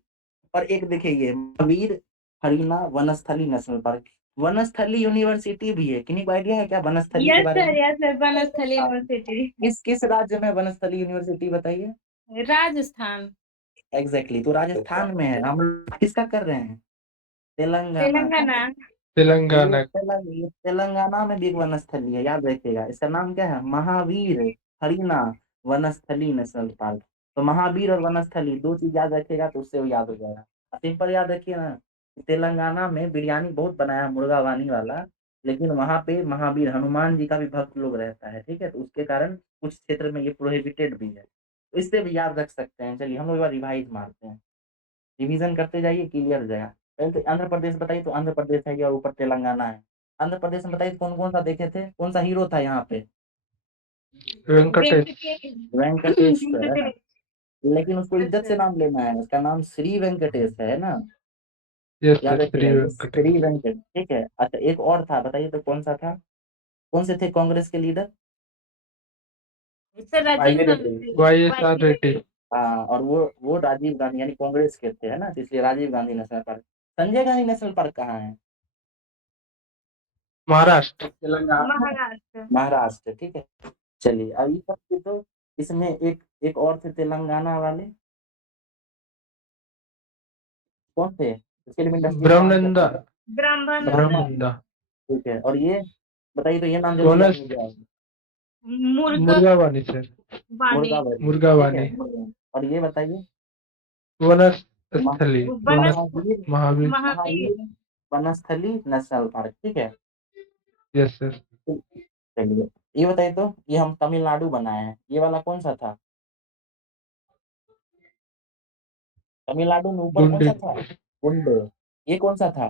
और एक देखिए ये Mahavir Harina Vanasthali National Park, Vanasthali University भी है, किन्हीं को आइडिया है क्या वनस्थली के यस बारे सर, में? Yes sir, Banasthali university. किस राज्य में वनस्थली यूनिवर्सिटी बताइए? राजस्थान। एग्जैक्टली, तो राजस्थान में है। हम लोग किसका कर रहे हैं? तेलंगाना का। तेलंगाना। तेलंगाना। ये तेलंगाना में भी एक वनस्थली है, याद रखिएगा। इसका नाम क्या है? Mahavir Harina Vanasthali National park. तो महावीर और वनस्थली दो चीज याद रखिएगा, तो उससे वो याद हो जाएगा। सिंपल याद रखिए ना, तेलंगाना में बिरयानी बहुत बना है मुर्गा वानी वाला, लेकिन वहां पे महावीर हनुमान जी का भी भक्त लोग रहता है, ठीक है। तो उसके कारण कुछ क्षेत्र में ये प्रोहिबिटेड भी है, तो इससे भी याद रख सकते हैं। चलिए हम लोग एक बार रिवाइज मारते हैं, रिवीजन करते जाइए, क्लियर हो जाएगा। पहले तो आंध्र प्रदेश बताइए, तो आंध्र प्रदेश है और ऊपर तेलंगाना है। आंध्र प्रदेश में बताइए कौन कौन सा देखे थे, कौन सा हीरो था यहाँ पे? वेंकटेश। वेंकटेश्वर है ना, लेकिन उसको इज्जत से नाम लेना है, उसका नाम श्री वेंकटेश है ना, यस याद सर, श्री रखिएगा, वेंकटेश। श्री वेंकट, ठीक है। अच्छा एक और था, बताइए तो कौन सा था? कौन से थे कांग्रेस के leader? Sir Rajiv Gandhi. YSR Reddy. हाँ, और वो राजीव गांधी यानी कांग्रेस के थे, है ना, तो इसलिए Rajiv Gandhi national park. Sanjay Gandhi national park कहाँ है? महाराष्ट्र। तेलंगाना। महाराष्ट्र। महाराष्ट्र, ठीक है। चलिए अब ये सब के तो इसमें एक और थे तेलंगाना वाले, कौन थे? फिल्म इंडस्ट्री में काम ब्रह्मनंदा। करते थे। ब्राह्मण। ब्रह्मनंदा। ठीक है, और ये बताइए, तो ये नाम जल्दी याद वनस हो जाएगा। मुर्गा मुर्गावानी सर। वाणी। मुर्गा मुर्गावानी। ठीक है, और ये बताइए वनस्थली। वनस महावीर महावीर। महावीर। वनस्थली नेशनल पार्क, ठीक है। Yes sir. चलिए ये बताइए, तो ये हम तमिलनाडु बनाए हैं, ये वाला कौन सा था? तमिलनाडु में ऊपर कौन गुंडी। सा था? कुंड। ये कौन सा था?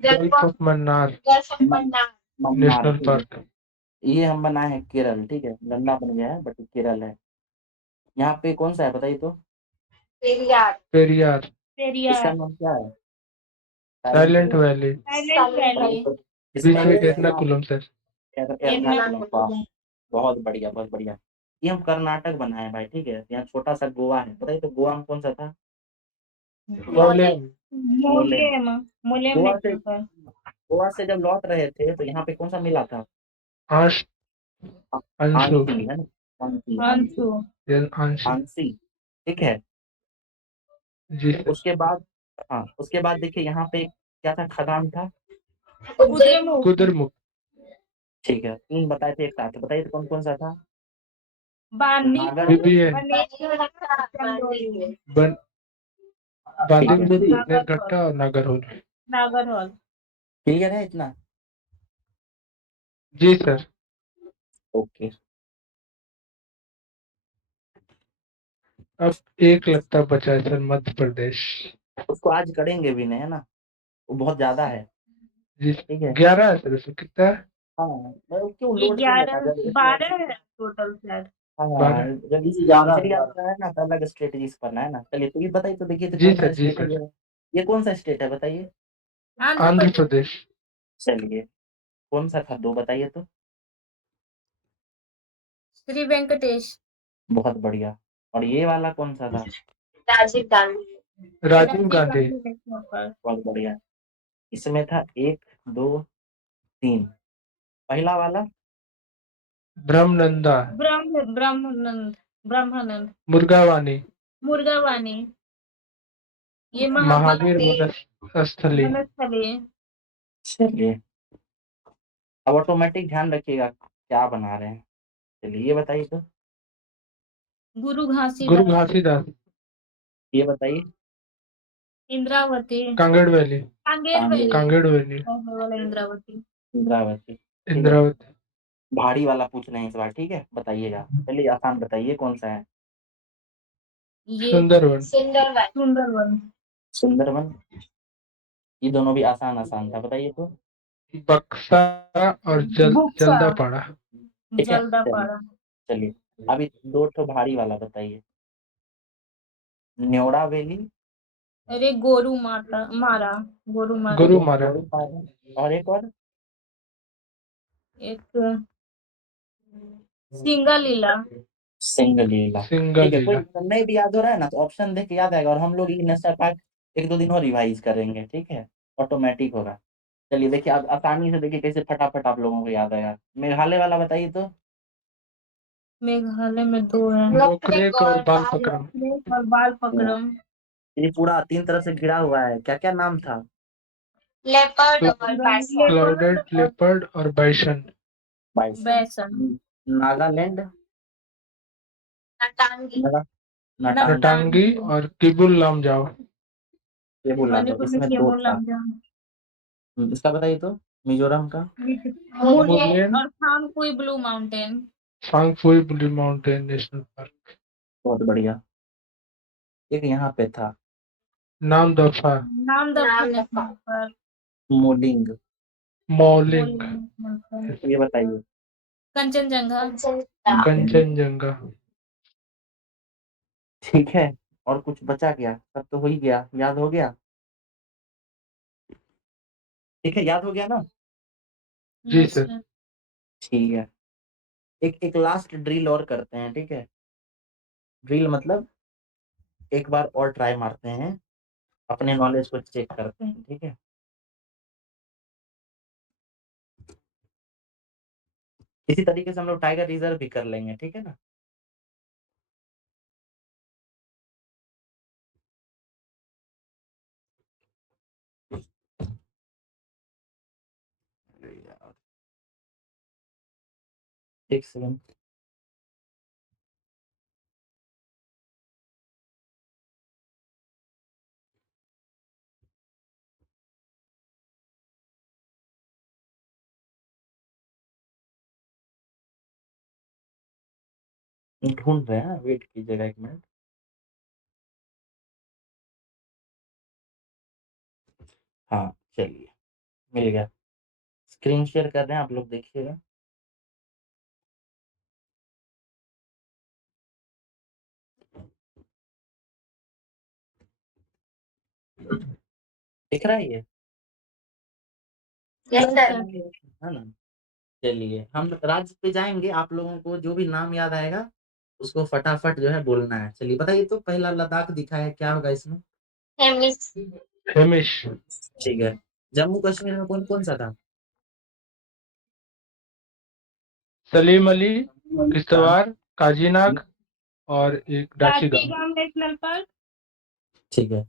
Gulf of Mannar Mannar, national ठीक है। पार्क। ये हम बनाए हैं केरल, ठीक है, गंगा बन गया है बट ये केरल है। यहाँ पे कौन सा है बताइए तो? पेरियार। इसका पेरियार। नाम क्या है? Silent Valley. Silent Valley. बीच इसमें में एर्नाकुलम सर। एर्नाकुलम। बहुत बढ़िया, बहुत बढ़िया। ये हम कर्नाटक बनाए भाई, ठीक है। यहाँ छोटा सा गोवा है, बताइए तो गोवा में कौन सा था? मोलेम। मोलेम। मोलेम गोवा से नेशनल पार्क। गोवा से जब लौट रहे थे तो यहाँ पे कौन सा मिला था? आंश। अंशु। आंसी है ना, आंसी आंसी अंशु। अंशी। आंसी, ठीक है। जी सर। उसके बाद, हाँ उसके बाद देखिए यहाँ पे क्या था, खदान था, कुद्रेमुख। कुद्रेमुख। ठीक है। तीन बताए थे एक साथ, बताइए तो कौन कौन सा था? बांदीपुर। BBN। बन बांदीपुर, नागरहोल। बनेरघट्टा और नागरहोल। नागरहोल। क्लियर है इतना? जी सर। ओके। अब एक लगता बचा है सर, मध्य प्रदेश। उसको आज करेंगे भी नहीं, है ना, वो बहुत ज्यादा है, जी। ठीक है। 11 है सर, इसमें कितना है? हाँ, मैं क्यों लोड क्यों लेना 11 जब 12 है टोटल शायद। हाँ, 12। जब इसी ज्यादा इसे याद करना है ना, तो अलग स्ट्रेटेजीज करना है ना। चलिए तो ये बताइए तो, देखिए तो जी कौन सा सर, जी स्टेट है सर। ये कौन सा स्टेट है बताइए? आंध्र प्रदेश। चलिए कौन सा था, दो बताइए तो। श्री वेंकटेश। बहुत बढ़िया। और ये वाला कौन सा था? राजीव गांधी। राजीव गांधी। National Park. बहुत बढ़िया। इसमें था एक, दो, तीन। पहला वाला ब्रह्मनंदा। ब्रह्मानंद। ब्रह्मानंद। मुर्गावानी। मुर्गावानी। ये महावीर महावीर। वनस्थली। वनस्थली। चलिए अब ऑटोमेटिक ध्यान रखिएगा क्या बना रहे हैं। चलिए ये बताइए तो, गुरु गुरु घासीदास। घासीदास। ये बताइए। Indravati. Kangar valley. Kanger valley. Kangar valley. वाला इंद्रावती। इंद्रावती, ठीक है। इंद्रावती। भारी वाला पूछ रहे हैं इस बार, ठीक है, बताइएगा। चलिए आसान बताइए कौन सा है? ये सुंदरवन। सुंदरवन। सुंदरवन। ये दोनों भी आसान आसान था, बताइए तो। बक्सा और बुक्सा। जल्दापाड़ा। ठीक है, चलिए जल्दापाड़ा। चलिए। अभी दो ठो भारी वाला बताइए। न्योड़ा वैली, अरे गोरू माता मारा। गोरू मारा। गुरु मारा। और एक और एक सिंगालीला। सिंगलीला, ठीक है। कोई सिंगलीला। नहीं भी याद हो रहा है ना, तो ऑप्शन देख के याद आएगा। और हम लोग ये नेशनल पार्क 1-2 दिन और रिवाइज करेंगे, ठीक है? ऑटोमेटिक होगा। चलिए देखिए, अब आसानी से देखिए कैसे फटाफट आप लोगों को याद आएगा। मेघालय वाला बताइए तो? मेघालय में 2 है। नोकरेक और बालपक्रम। लेक और बाल पकड़म। ये पूरा 3 तरफ से घिरा हुआ है। क्या-क्या नाम था? लेपर्ड और बाइसन। क्लाउडेड लेपर्ड और बाइसन। बाइसन। बैसन। नागालैंड? नटांगी। नटांग। नटांगी और किबुल लामजाओ। ये बोला था, मणिपुर में इसमें 2 केवल था। लमजाम। इसका बताइए तो? मिजोरम का? मुलेन और Phawngpui Blue Mountain. Phawngpui Blue Mountain National Park. बहुत बढ़िया। एक यहाँ पे था, नाम दफा नाम नाम national park. Moulding. Mouling. National park. ये बताइए। कंचनजंगा। कंचनजंगा। ठीक है, और कुछ बचा क्या? सब तो हो ही गया, याद हो गया? ठीक है, याद हो गया ना? जी यस सर। सर। ठीक है। एक लास्ट ड्रिल और करते हैं, ठीक है? ड्रिल मतलब एक बार और ट्राई मारते हैं, अपने नॉलेज को चेक करते हैं, ठीक है? इसी तरीके से हम लोग टाइगर रिजर्व भी कर लेंगे, ठीक है ना? अरे यार, एक सेकंड। ढूंढ रहे हैं, वेट कीजिएगा 1 मिनट। हाँ, चलिए, मिल गया। स्क्रीन शेयर कर रहे हैं, आप लोग देखिएगा। दिख रहा है ये? Yes sir. है ना? चलिए, हम राज्य पे जाएँगे, आप लोगों को जो भी नाम याद आएगा, उसको फटाफट जो है बोलना है। चलिए बताइए तो, पहला लद्दाख दिखा है, क्या होगा इसमें? हेमिस। हेमिश। ठीक है। जम्मू कश्मीर में कौन-कौन सा था? सलीम अली, हाँ, किश्तवाड़, काजीनाग और एक डाची गांव। काजीगांव नेशनल पार्क। ठीक है,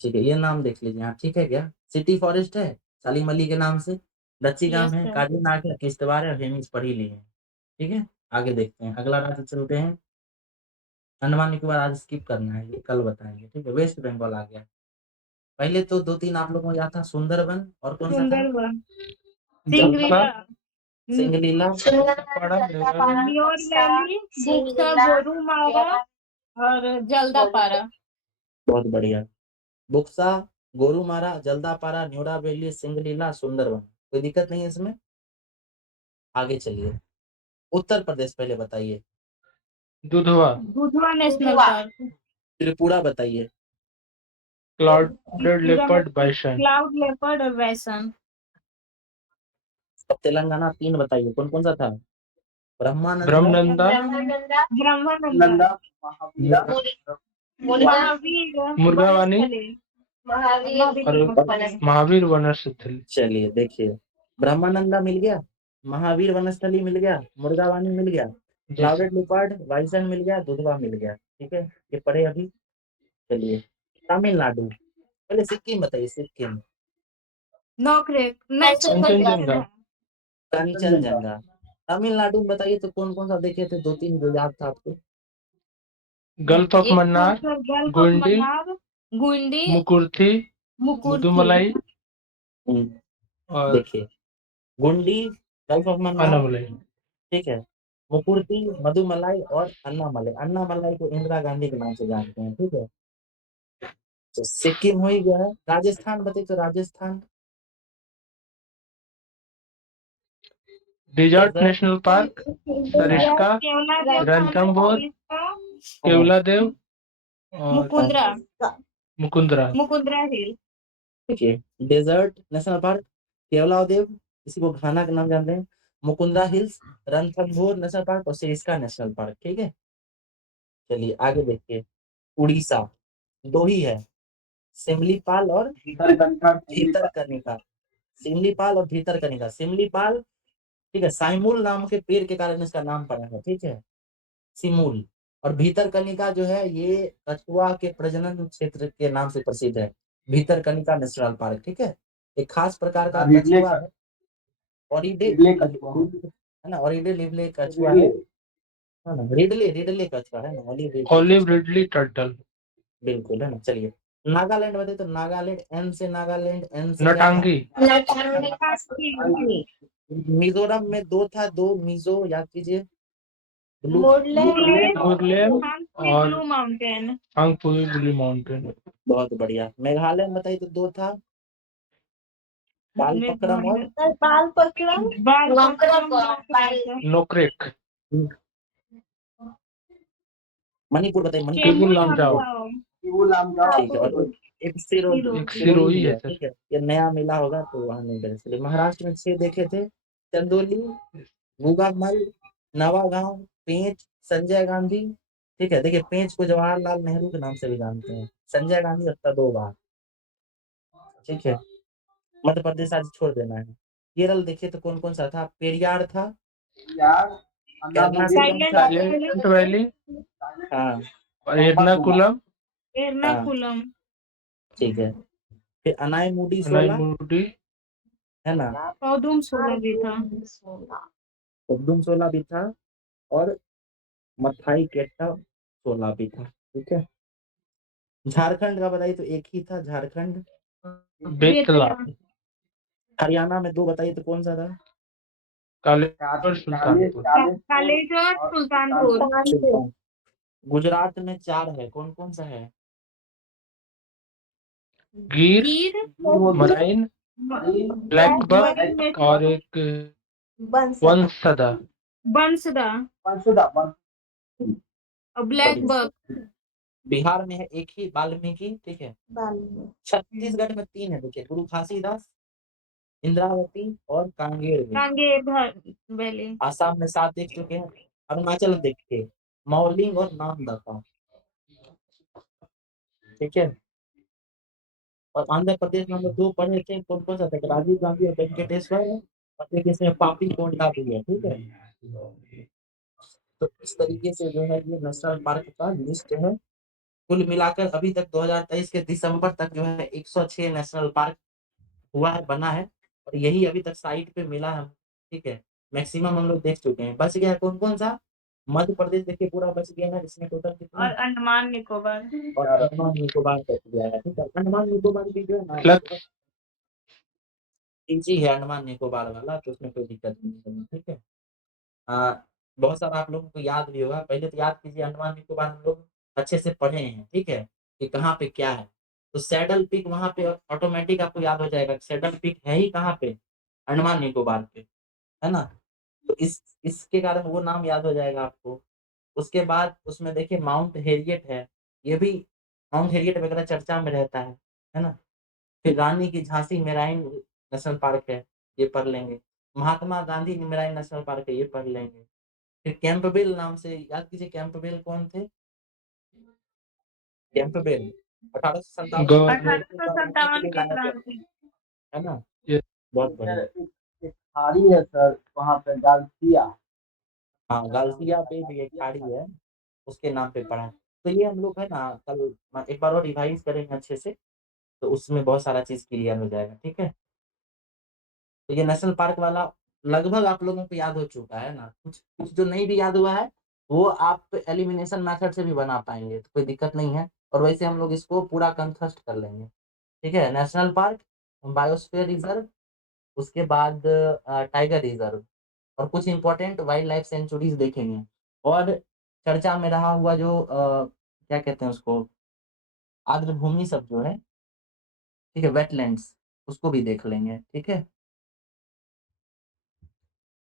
ठीक है, ये नाम देख लीजिए। हाँ, ठीक है क्या? सिटी फॉरेस्ट है, सलीम अली के नाम से, दच्चीगाम यस है, सर। काजीनाग है, किश्तवाड़ है और हेमिस पढ़ ही लिए हैं। ठीक है? आगे देखते हैं, अगला राज्य चलते हैं। अंडमान निकोबार आज स्किप करना है, ये कल बताएँगे, ठीक है? वेस्ट बंगाल आ गया। पहले तो 2-3 आप लोगों को याद था, सुंदरबन और कौन-सा था? सुंदरबन। बक्सा, सिंगरीला। सिंगलीला। जलदापाड़ा, मेघालय। न्योर वैली। बुक्सा गोरुमारा और जल्दापारा। बहुत बढ़िया। बुक्सा, गोरुमारा, जल्दापारा, न्योरा वैली, सिंगलीला, सुंदरबन। कोई दिक्कत नहीं है इसमें? आगे चलिए। उत्तर प्रदेश पहले बताइए। Dudhwa, Dudhwa National Park. त्रिपुरा बताइए। क्लाउडेड त्रिपुरा में लेपर्ड, बाइसन। क्लाउड लेपर्ड और वैसन। अब तेलंगाना 3 बताइए, कौन-कौन सा था? ब्रह्मानंदा, ब्रह्मनंदा, ब्रह्मानंदा। महावीर मुर्गावानी वनस्थली। महावीर और वनस्थली। महावीर वनस्थली। चलिए देखिए, ब्रह्मानंदा मिल गया, महावीर वनस्थली मिल गया, मुर्गावानी मिल गया, जी सर। क्लाउडेड लिपर्ड, बाइसन मिल गया, दुधवा मिल गया। ठीक है? ये पढ़े अभी। चलिए, तमिलनाडु, पहले सिक्किम बताइए, सिक्किम। नौकरेक नेशनल कंचनजंगा। कंचनजंगा। तमिलनाडु में बताइए तो कौन-कौन सा देखे थे? 2-3 जो याद था आपको? गल्फ ऑफ एक तो मन्नार, सर गल्फ ऑफ गुंडी, मन्नार, गुंडी, मुकुर्थी, मुकुर्थी। मुदुमलाई हुँ, और देखिए, गुंडी, गल्फ ऑफ मन्नार, अनामलाई। ठीक है? मुकुर्ती, मदुमलाई और अन्नामलई। अन्नामलई को इंदिरा गांधी के नाम से जानते हैं, ठीक है? तो सिक्किम हो ही गया है। राजस्थान बताइए तो, Rajasthan? Desert desert, national park, Sariska, Keoladeo Ranthambore, Sariska, Keoladeo और मुकुंदरा। मुकुंदरा। मुकुंदरा हिल। देखिए, डेज़र्ट नेशनल पार्क, केवलादेव, इसी को घाना का नाम जानते हैं, Mukundra hills, Ranthambore national Park और सिरिस्का नेशनल पार्क, ठीक है? चलिए आगे देखिए, उड़ीसा, 2 ही है। सिमलीपाल और भीतरकनिका भीतरकनिका। सिमलीपाल और भीतरकनिका। सिमलीपाल, ठीक है, साइमूल नाम के पेड़ के कारण इसका नाम पड़ा है, ठीक है, सिमूल। और भीतरकनिका जो है ये कछुआ के प्रजनन क्षेत्र के नाम से प्रसिद्ध है, भीतरकनिका नेशनल पार्क, ठीक है। एक खास प्रकार का रिडले कछुआ है, ऑरिडे रिडले कछुआ है ना, ऑरिडे लिवले कछुआ है ना, रिडले कछुआ है ना, ऑलिव रिडली टर्टल। बिल्कुल, है ना। चलिए नागालैंड बताइए, तो नागालैंड, एन से नागालैंड, एन से क्या था? नटांगी। नटांगी मिजोरम में 2 था, 2 मिजो, याद कीजिए। मुरलेन मुरलेन और Blue Mountain. Phawngpui Blue Mountain. बहुत बढ़िया। मेघालय में बताइए, तो 2 था, बालपक्रम और बाल पकड़म नोक्रेक। मणिपुर बताइए, मणिपुर। केबुल लामजाओ। वो लामजाओ ठीक है। और एक सिरोही, एक सिरोही है सर। ठीक है, ये नया मिला होगा तो वहां नहीं बने। चलिए महाराष्ट्र में 6 देखे थे, चंदोली, गुगामल, नवागांव, पेंच, संजय गांधी, ठीक है। देखिए पेंच को जवाहरलाल नेहरू के नाम से भी जानते हैं, संजय गांधी हत्या 2 बार, ठीक है। मध्य प्रदेश आज छोड़ देना है। केरल देखिए तो कौन कौन सा था, पेरियार था, यार एर्नाकुलम था, साइलेंट वैली हाँ और एर्नाकुलम। एर्नाकुलम। ठीक है। फिर अनाईमुडी 16, अनाईमुडी। है ना, पौदुम 16 भी था। उद्दुम 16 भी था, और मथाई केट्टा 16 भी था, ठीक है। झारखंड का बताइए तो एक ही था, झारखंड। बेतला। हरियाणा में 2 बताइए तो कौन सा था? कालेश्वर सुल्तानपुर। कॉलेज और सुल्तानपुर। गुजरात में 4 है, कौन कौन सा है? गिर, गिर, मराइन, ब्लैक बक और एक वंसदा। बंसदा और ब्लैक बक। बिहार में है एक ही, वाल्मीकि, ठीक है। छत्तीसगढ़ में 3 है, देखिए, गुरु घासीदास, इंद्रावती और कांगेर में। कांगेर वैली। आसाम में 7 देख चुके हैं। अरुणाचल में देखिए मौलिंग और नामदफा, ठीक है। और आंध्र प्रदेश में हम लोग 2 पढ़े थे, कौन कौन सा था, राजीव गांधी और वेंकटेश्वर, और एक इसमें पापी कोंडा भी है, ठीक है। तो इस तरीके से जो है ये नेशनल पार्क का लिस्ट है। कुल मिलाकर अभी तक 2023 के दिसंबर तक जो है 106 नेशनल पार्क हुआ है, बना है, और यही अभी तक साइट पे मिला है, ठीक है। मैक्सिमम हम लोग देख चुके हैं। बच गया कौन कौन सा? मध्य प्रदेश देखिए पूरा बच गया है, जिसमें टोटल कितना, और अंडमान निकोबार। और अंडमान निकोबार बच गया है, ठीक है। अंडमान निकोबार भी जो है ना इजी है, अंडमान निकोबार वाला, तो उसमें कोई दिक्कत नहीं है, ठीक है। बहुत सारा आप लोगों को याद भी होगा, पहले तो याद कीजिए अंडमान निकोबार हम लोग अच्छे से पढ़े हैं, ठीक है, कि कहाँ पे क्या है। तो सैडल पीक वहां पे ऑटोमेटिक आपको याद हो जाएगा, सैडल पीक है ही कहाँ पे, अंडमान निकोबार पे, है ना। तो इसके कारण वो नाम याद हो जाएगा आपको। उसके बाद उसमें देखिए माउंट हेरियट है, ये भी माउंट हेरियट वगैरह चर्चा में रहता है ना। फिर रानी की झांसी मेराइन नेशनल पार्क है, ये पढ़ लेंगे। Mahatma Gandhi marine national park है, ये पढ़ लेंगे। फिर कैंपबेल नाम से याद कीजिए, कैंपबेल कौन थे? कैंपबेल 1857 की क्रांति। है ना, ये बहुत बढ़िया। एक खाड़ी है सर वहाँ पे गालसिया। हाँ गालसिया पे भी एक खाड़ी है, उसके नाम पे पढ़ा है। तो ये हम लोग है ना कल एक बार और रिवाइज करेंगे अच्छे से, तो उसमें बहुत सारा चीज क्लियर हो जाएगा, ठीक है। तो ये नेशनल पार्क वाला लगभग आप लोगों को याद हो चुका है ना। कुछ कुछ जो नहीं भी याद हुआ है वो आप एलिमिनेशन मेथड से भी बना पाएंगे, तो कोई दिक्कत नहीं है। और वैसे हम लोग इसको पूरा कंठस्थ कर लेंगे, ठीक है। नेशनल पार्क, बायोस्फीयर रिजर्व, उसके बाद टाइगर रिजर्व, और कुछ इंपॉर्टेंट वाइल्ड लाइफ सेंचुरीज देखेंगे। और चर्चा में रहा हुआ जो क्या कहते हैं उसको, आर्द्र भूमि सब जो है, ठीक है, वेटलैंड्स, उसको भी देख लेंगे, ठीक है।